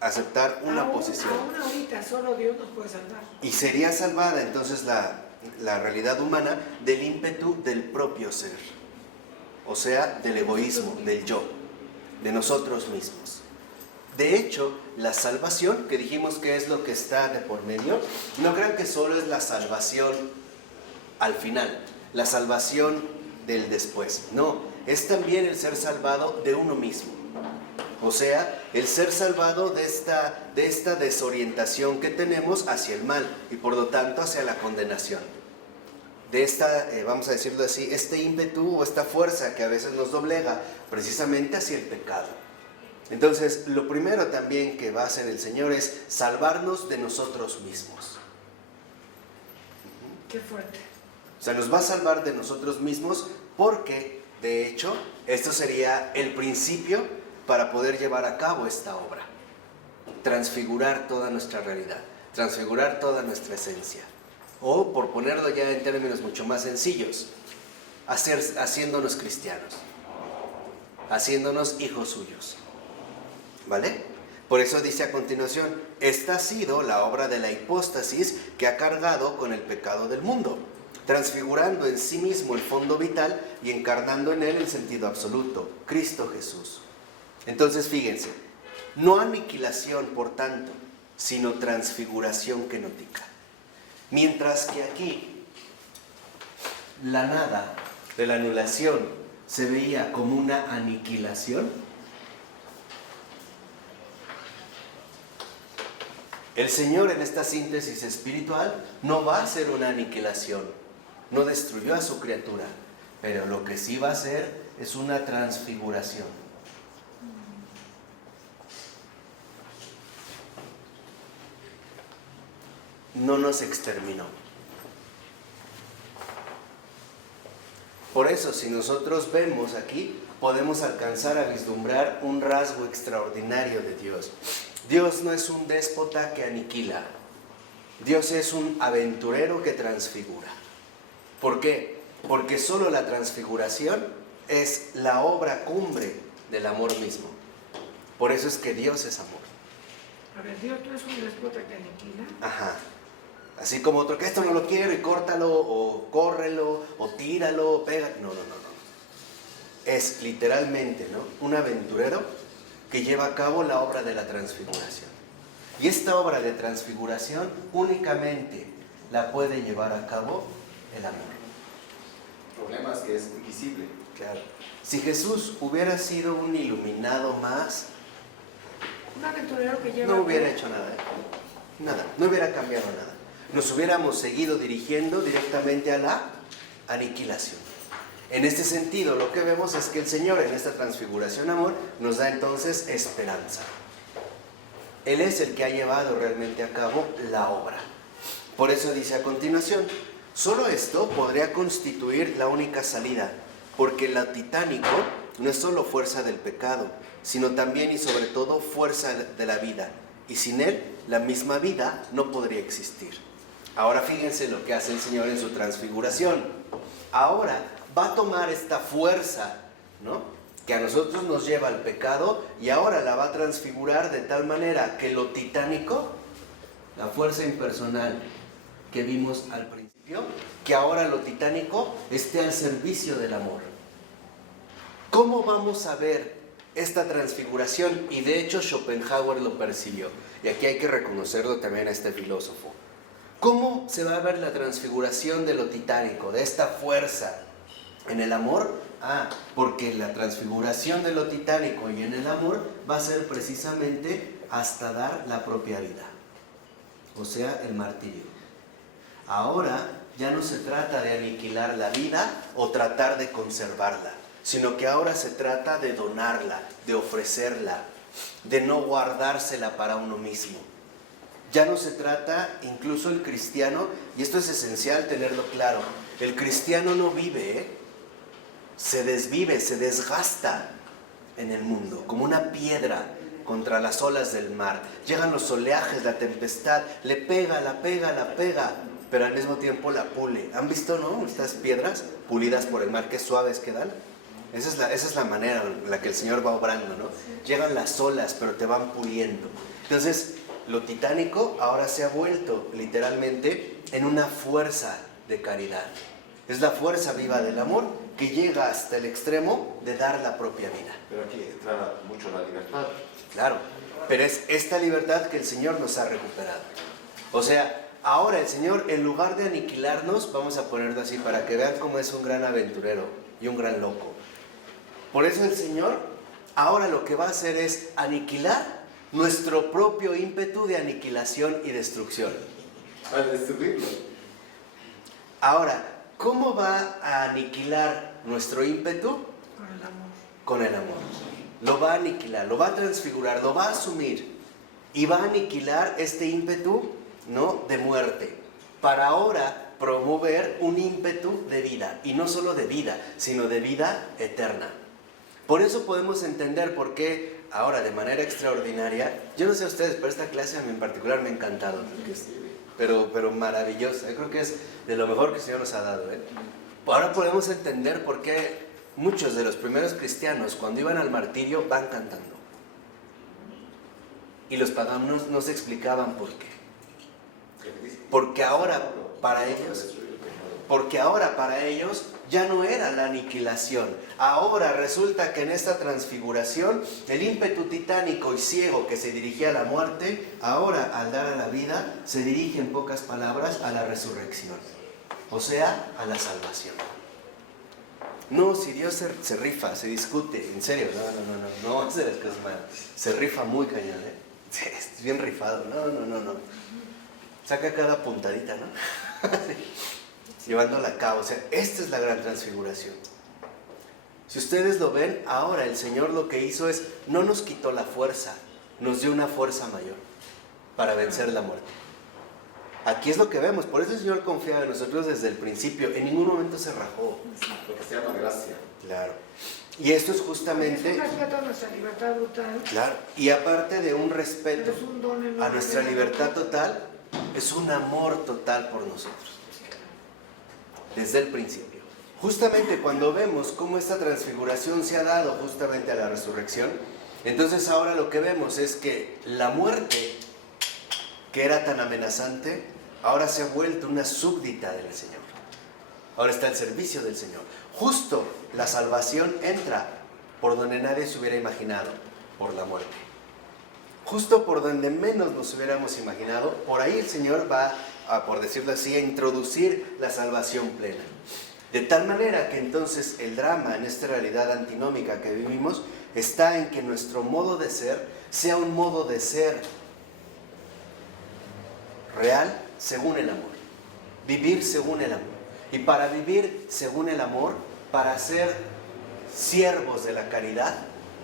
aceptar una posición. Aún ahorita, solo Dios nos puede salvar. Y sería salvada entonces la realidad humana del ímpetu del propio ser. O sea, del egoísmo, del yo, de nosotros mismos. De hecho, la salvación, que dijimos que es lo que está de por medio, no crean que solo es la salvación al final, la salvación del después. No, es también el ser salvado de uno mismo. O sea, el ser salvado de esta desorientación que tenemos hacia el mal y por lo tanto hacia la condenación. De esta, vamos a decirlo así, este ímpetu o esta fuerza que a veces nos doblega precisamente hacia el pecado. Entonces, lo primero también que va a hacer el Señor es salvarnos de nosotros mismos. Qué fuerte. O sea, nos va a salvar de nosotros mismos porque, de hecho, esto sería el principio para poder llevar a cabo esta obra. Transfigurar toda nuestra realidad, transfigurar toda nuestra esencia. O, por ponerlo ya en términos mucho más sencillos, haciéndonos cristianos, haciéndonos hijos suyos. ¿Vale? Por eso dice a continuación, esta ha sido la obra de la hipóstasis que ha cargado con el pecado del mundo, transfigurando en sí mismo el fondo vital y encarnando en él el sentido absoluto, Cristo Jesús. Entonces fíjense, no aniquilación por tanto, sino transfiguración kenótica. Mientras que aquí la nada de la anulación se veía como una aniquilación, el Señor en esta síntesis espiritual no va a hacer una aniquilación, no destruyó a su criatura, pero lo que sí va a hacer es una transfiguración. no nos exterminó. Por eso, si nosotros vemos aquí, podemos alcanzar a vislumbrar un rasgo extraordinario de Dios. Dios no es un déspota que aniquila. Dios es un aventurero que transfigura. ¿Por qué? Porque solo la transfiguración es la obra cumbre del amor mismo. Por eso es que Dios es amor. A ver, Dios no es un déspota que aniquila. Ajá. Así como otro, que esto no lo quiero y córtalo, o córrelo, o tíralo, o pega. No. Es literalmente, ¿no?, un aventurero que lleva a cabo la obra de la transfiguración. Y esta obra de transfiguración únicamente la puede llevar a cabo el amor. El problema es que es invisible. Claro. Si Jesús hubiera sido un iluminado más, Un aventurero que lleva... no hubiera hecho nada. Nada, no hubiera cambiado nada. Nos hubiéramos seguido dirigiendo directamente a la aniquilación. En este sentido, lo que vemos es que el Señor en esta transfiguración amor nos da entonces esperanza. Él es el que ha llevado realmente a cabo la obra. Por eso dice a continuación, solo esto podría constituir la única salida, porque lo titánico no es solo fuerza del pecado, sino también y sobre todo fuerza de la vida, y sin él la misma vida no podría existir. Ahora fíjense lo que hace el Señor en su transfiguración. Ahora va a tomar esta fuerza, ¿no?, que a nosotros nos lleva al pecado, y ahora la va a transfigurar de tal manera que lo titánico, la fuerza impersonal que vimos al principio, que ahora lo titánico esté al servicio del amor. ¿Cómo vamos a ver esta transfiguración? Y de hecho Schopenhauer lo persiguió, y aquí hay que reconocerlo también a este filósofo. ¿Cómo se va a ver la transfiguración de lo titánico, de esta fuerza en el amor? Porque la transfiguración de lo titánico y en el amor va a ser precisamente hasta dar la propia vida, o sea, el martirio. Ahora ya no se trata de aniquilar la vida o tratar de conservarla, sino que ahora se trata de donarla, de ofrecerla, de no guardársela para uno mismo. Ya no se trata, incluso el cristiano, y esto es esencial tenerlo claro, el cristiano no vive, se desvive, se desgasta en el mundo, como una piedra contra las olas del mar. Llegan los oleajes, la tempestad, le pega, la pega, pero al mismo tiempo la pule. ¿Han visto, no?, estas piedras pulidas por el mar, qué suaves quedan? Esa es la manera en la que el Señor va obrando, ¿no? Llegan las olas, pero te van puliendo. Entonces, lo titánico ahora se ha vuelto literalmente en una fuerza de caridad. Es la fuerza viva del amor que llega hasta el extremo de dar la propia vida. Pero aquí entra mucho la libertad. Claro, pero es esta libertad que el Señor nos ha recuperado. O sea, ahora el Señor, en lugar de aniquilarnos, vamos a ponerlo así para que vean cómo es un gran aventurero y un gran loco. Por eso el Señor ahora lo que va a hacer es aniquilar nuestro propio ímpetu de aniquilación y destrucción. Al destruirlo. Ahora, ¿cómo va a aniquilar nuestro ímpetu? Con el amor. Con el amor. Lo va a aniquilar, lo va a transfigurar, lo va a asumir y va a aniquilar este ímpetu, ¿no?, de muerte, para ahora promover un ímpetu de vida, y no solo de vida, sino de vida eterna. Por eso podemos entender por qué ahora, de manera extraordinaria, yo no sé ustedes, pero esta clase a mí en particular me ha encantado, pero maravillosa. Yo creo que es de lo mejor que el Señor nos ha dado, ¿eh? Ahora podemos entender por qué muchos de los primeros cristianos, cuando iban al martirio, van cantando. Y los paganos no se explicaban por qué. Porque ahora para ellos ya no era la aniquilación. Ahora resulta que en esta transfiguración el ímpetu titánico y ciego que se dirigía a la muerte, ahora al dar a la vida se dirige, en pocas palabras, a la resurrección, o sea, a la salvación. No, si Dios se rifa, se discute, en serio, no va a hacer las cosas mal. Se rifa muy cañón, ¿eh? Es bien rifado, no. Saca cada puntadita, ¿no? Llevándola a cabo. O sea, esta es la gran transfiguración. Si ustedes lo ven, ahora el Señor lo que hizo es, no nos quitó la fuerza, nos dio una fuerza mayor para vencer la muerte. Aquí es lo que vemos, por eso el Señor confiaba en nosotros desde el principio, en ningún momento se rajó. Lo que se llama gracia. Claro. Y esto es Es justamente, un respeto a nuestra libertad brutal. claro, y aparte de un respeto Pero es un don enorme. a nuestra libertad total, es un amor total por nosotros. Desde el principio. Justamente cuando vemos cómo esta transfiguración se ha dado justamente a la resurrección, entonces ahora lo que vemos es que la muerte, que era tan amenazante, ahora se ha vuelto una súbdita del Señor. Ahora está al servicio del Señor. Justo la salvación entra por donde nadie se hubiera imaginado, por la muerte. Justo por donde menos nos hubiéramos imaginado, por ahí el Señor va a, por decirlo así, a introducir la salvación plena. De tal manera que entonces el drama en esta realidad antinómica que vivimos está en que nuestro modo de ser sea un modo de ser real según el amor. Vivir según el amor. Y para vivir según el amor, para ser siervos de la caridad,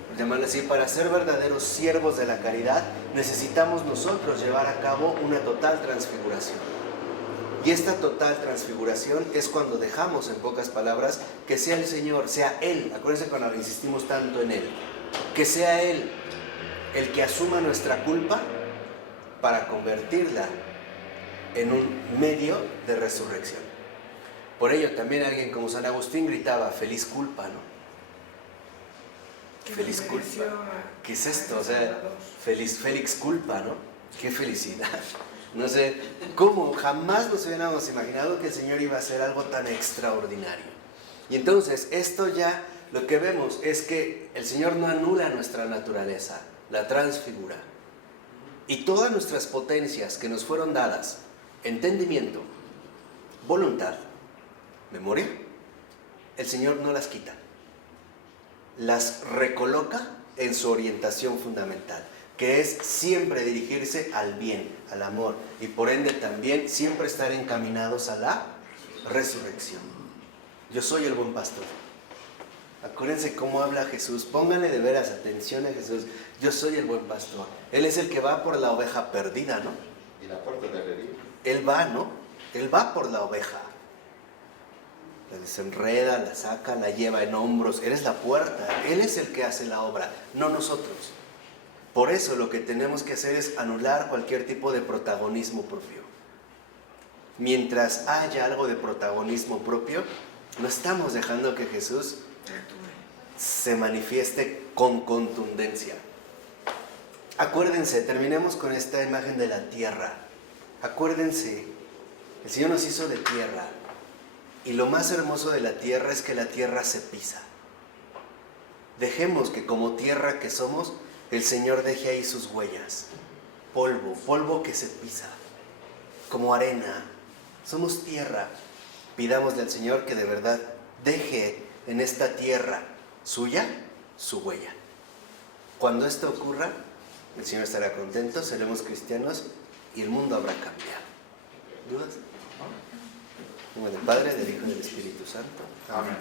por llamarlo así, para ser verdaderos siervos de la caridad, necesitamos nosotros llevar a cabo una total transfiguración. Y esta total transfiguración es cuando dejamos, en pocas palabras, que sea el Señor, sea Él, acuérdense cuando insistimos tanto en Él, que sea Él el que asuma nuestra culpa para convertirla en un medio de resurrección. Por ello también alguien como San Agustín gritaba, feliz culpa, ¿no? Feliz culpa. ¿Qué es esto? O sea, feliz culpa, ¿no? Qué felicidad. No sé, ¿cómo? Jamás nos hubiéramos imaginado que el Señor iba a hacer algo tan extraordinario. Y entonces, esto ya, lo que vemos es que el Señor no anula nuestra naturaleza, la transfigura. Y todas nuestras potencias que nos fueron dadas, entendimiento, voluntad, memoria, el Señor no las quita. Las recoloca en su orientación fundamental, que es siempre dirigirse al bien, al amor, y por ende también siempre estar encaminados a la resurrección. Yo soy el buen pastor. Acuérdense cómo habla Jesús, pónganle de veras atención a Jesús. Yo soy el buen pastor. Él es el que va por la oveja perdida, ¿no? Y la puerta de redil. Él va, ¿no? Él va por la oveja. La desenreda, la saca, la lleva en hombros. Él es la puerta. Él es el que hace la obra, no nosotros. Por eso lo que tenemos que hacer es anular cualquier tipo de protagonismo propio. Mientras haya algo de protagonismo propio, no estamos dejando que Jesús se manifieste con contundencia. Acuérdense, terminemos con esta imagen de la tierra. Acuérdense, el Señor nos hizo de tierra. Y lo más hermoso de la tierra es que la tierra se pisa. Dejemos que como tierra que somos, el Señor deje ahí sus huellas. Polvo, polvo que se pisa. Como arena. Somos tierra. Pidámosle al Señor que de verdad deje en esta tierra suya su huella. Cuando esto ocurra, el Señor estará contento, seremos cristianos y el mundo habrá cambiado. ¿Dudas? En nombre del Padre, del Hijo y del Espíritu Santo. Amén.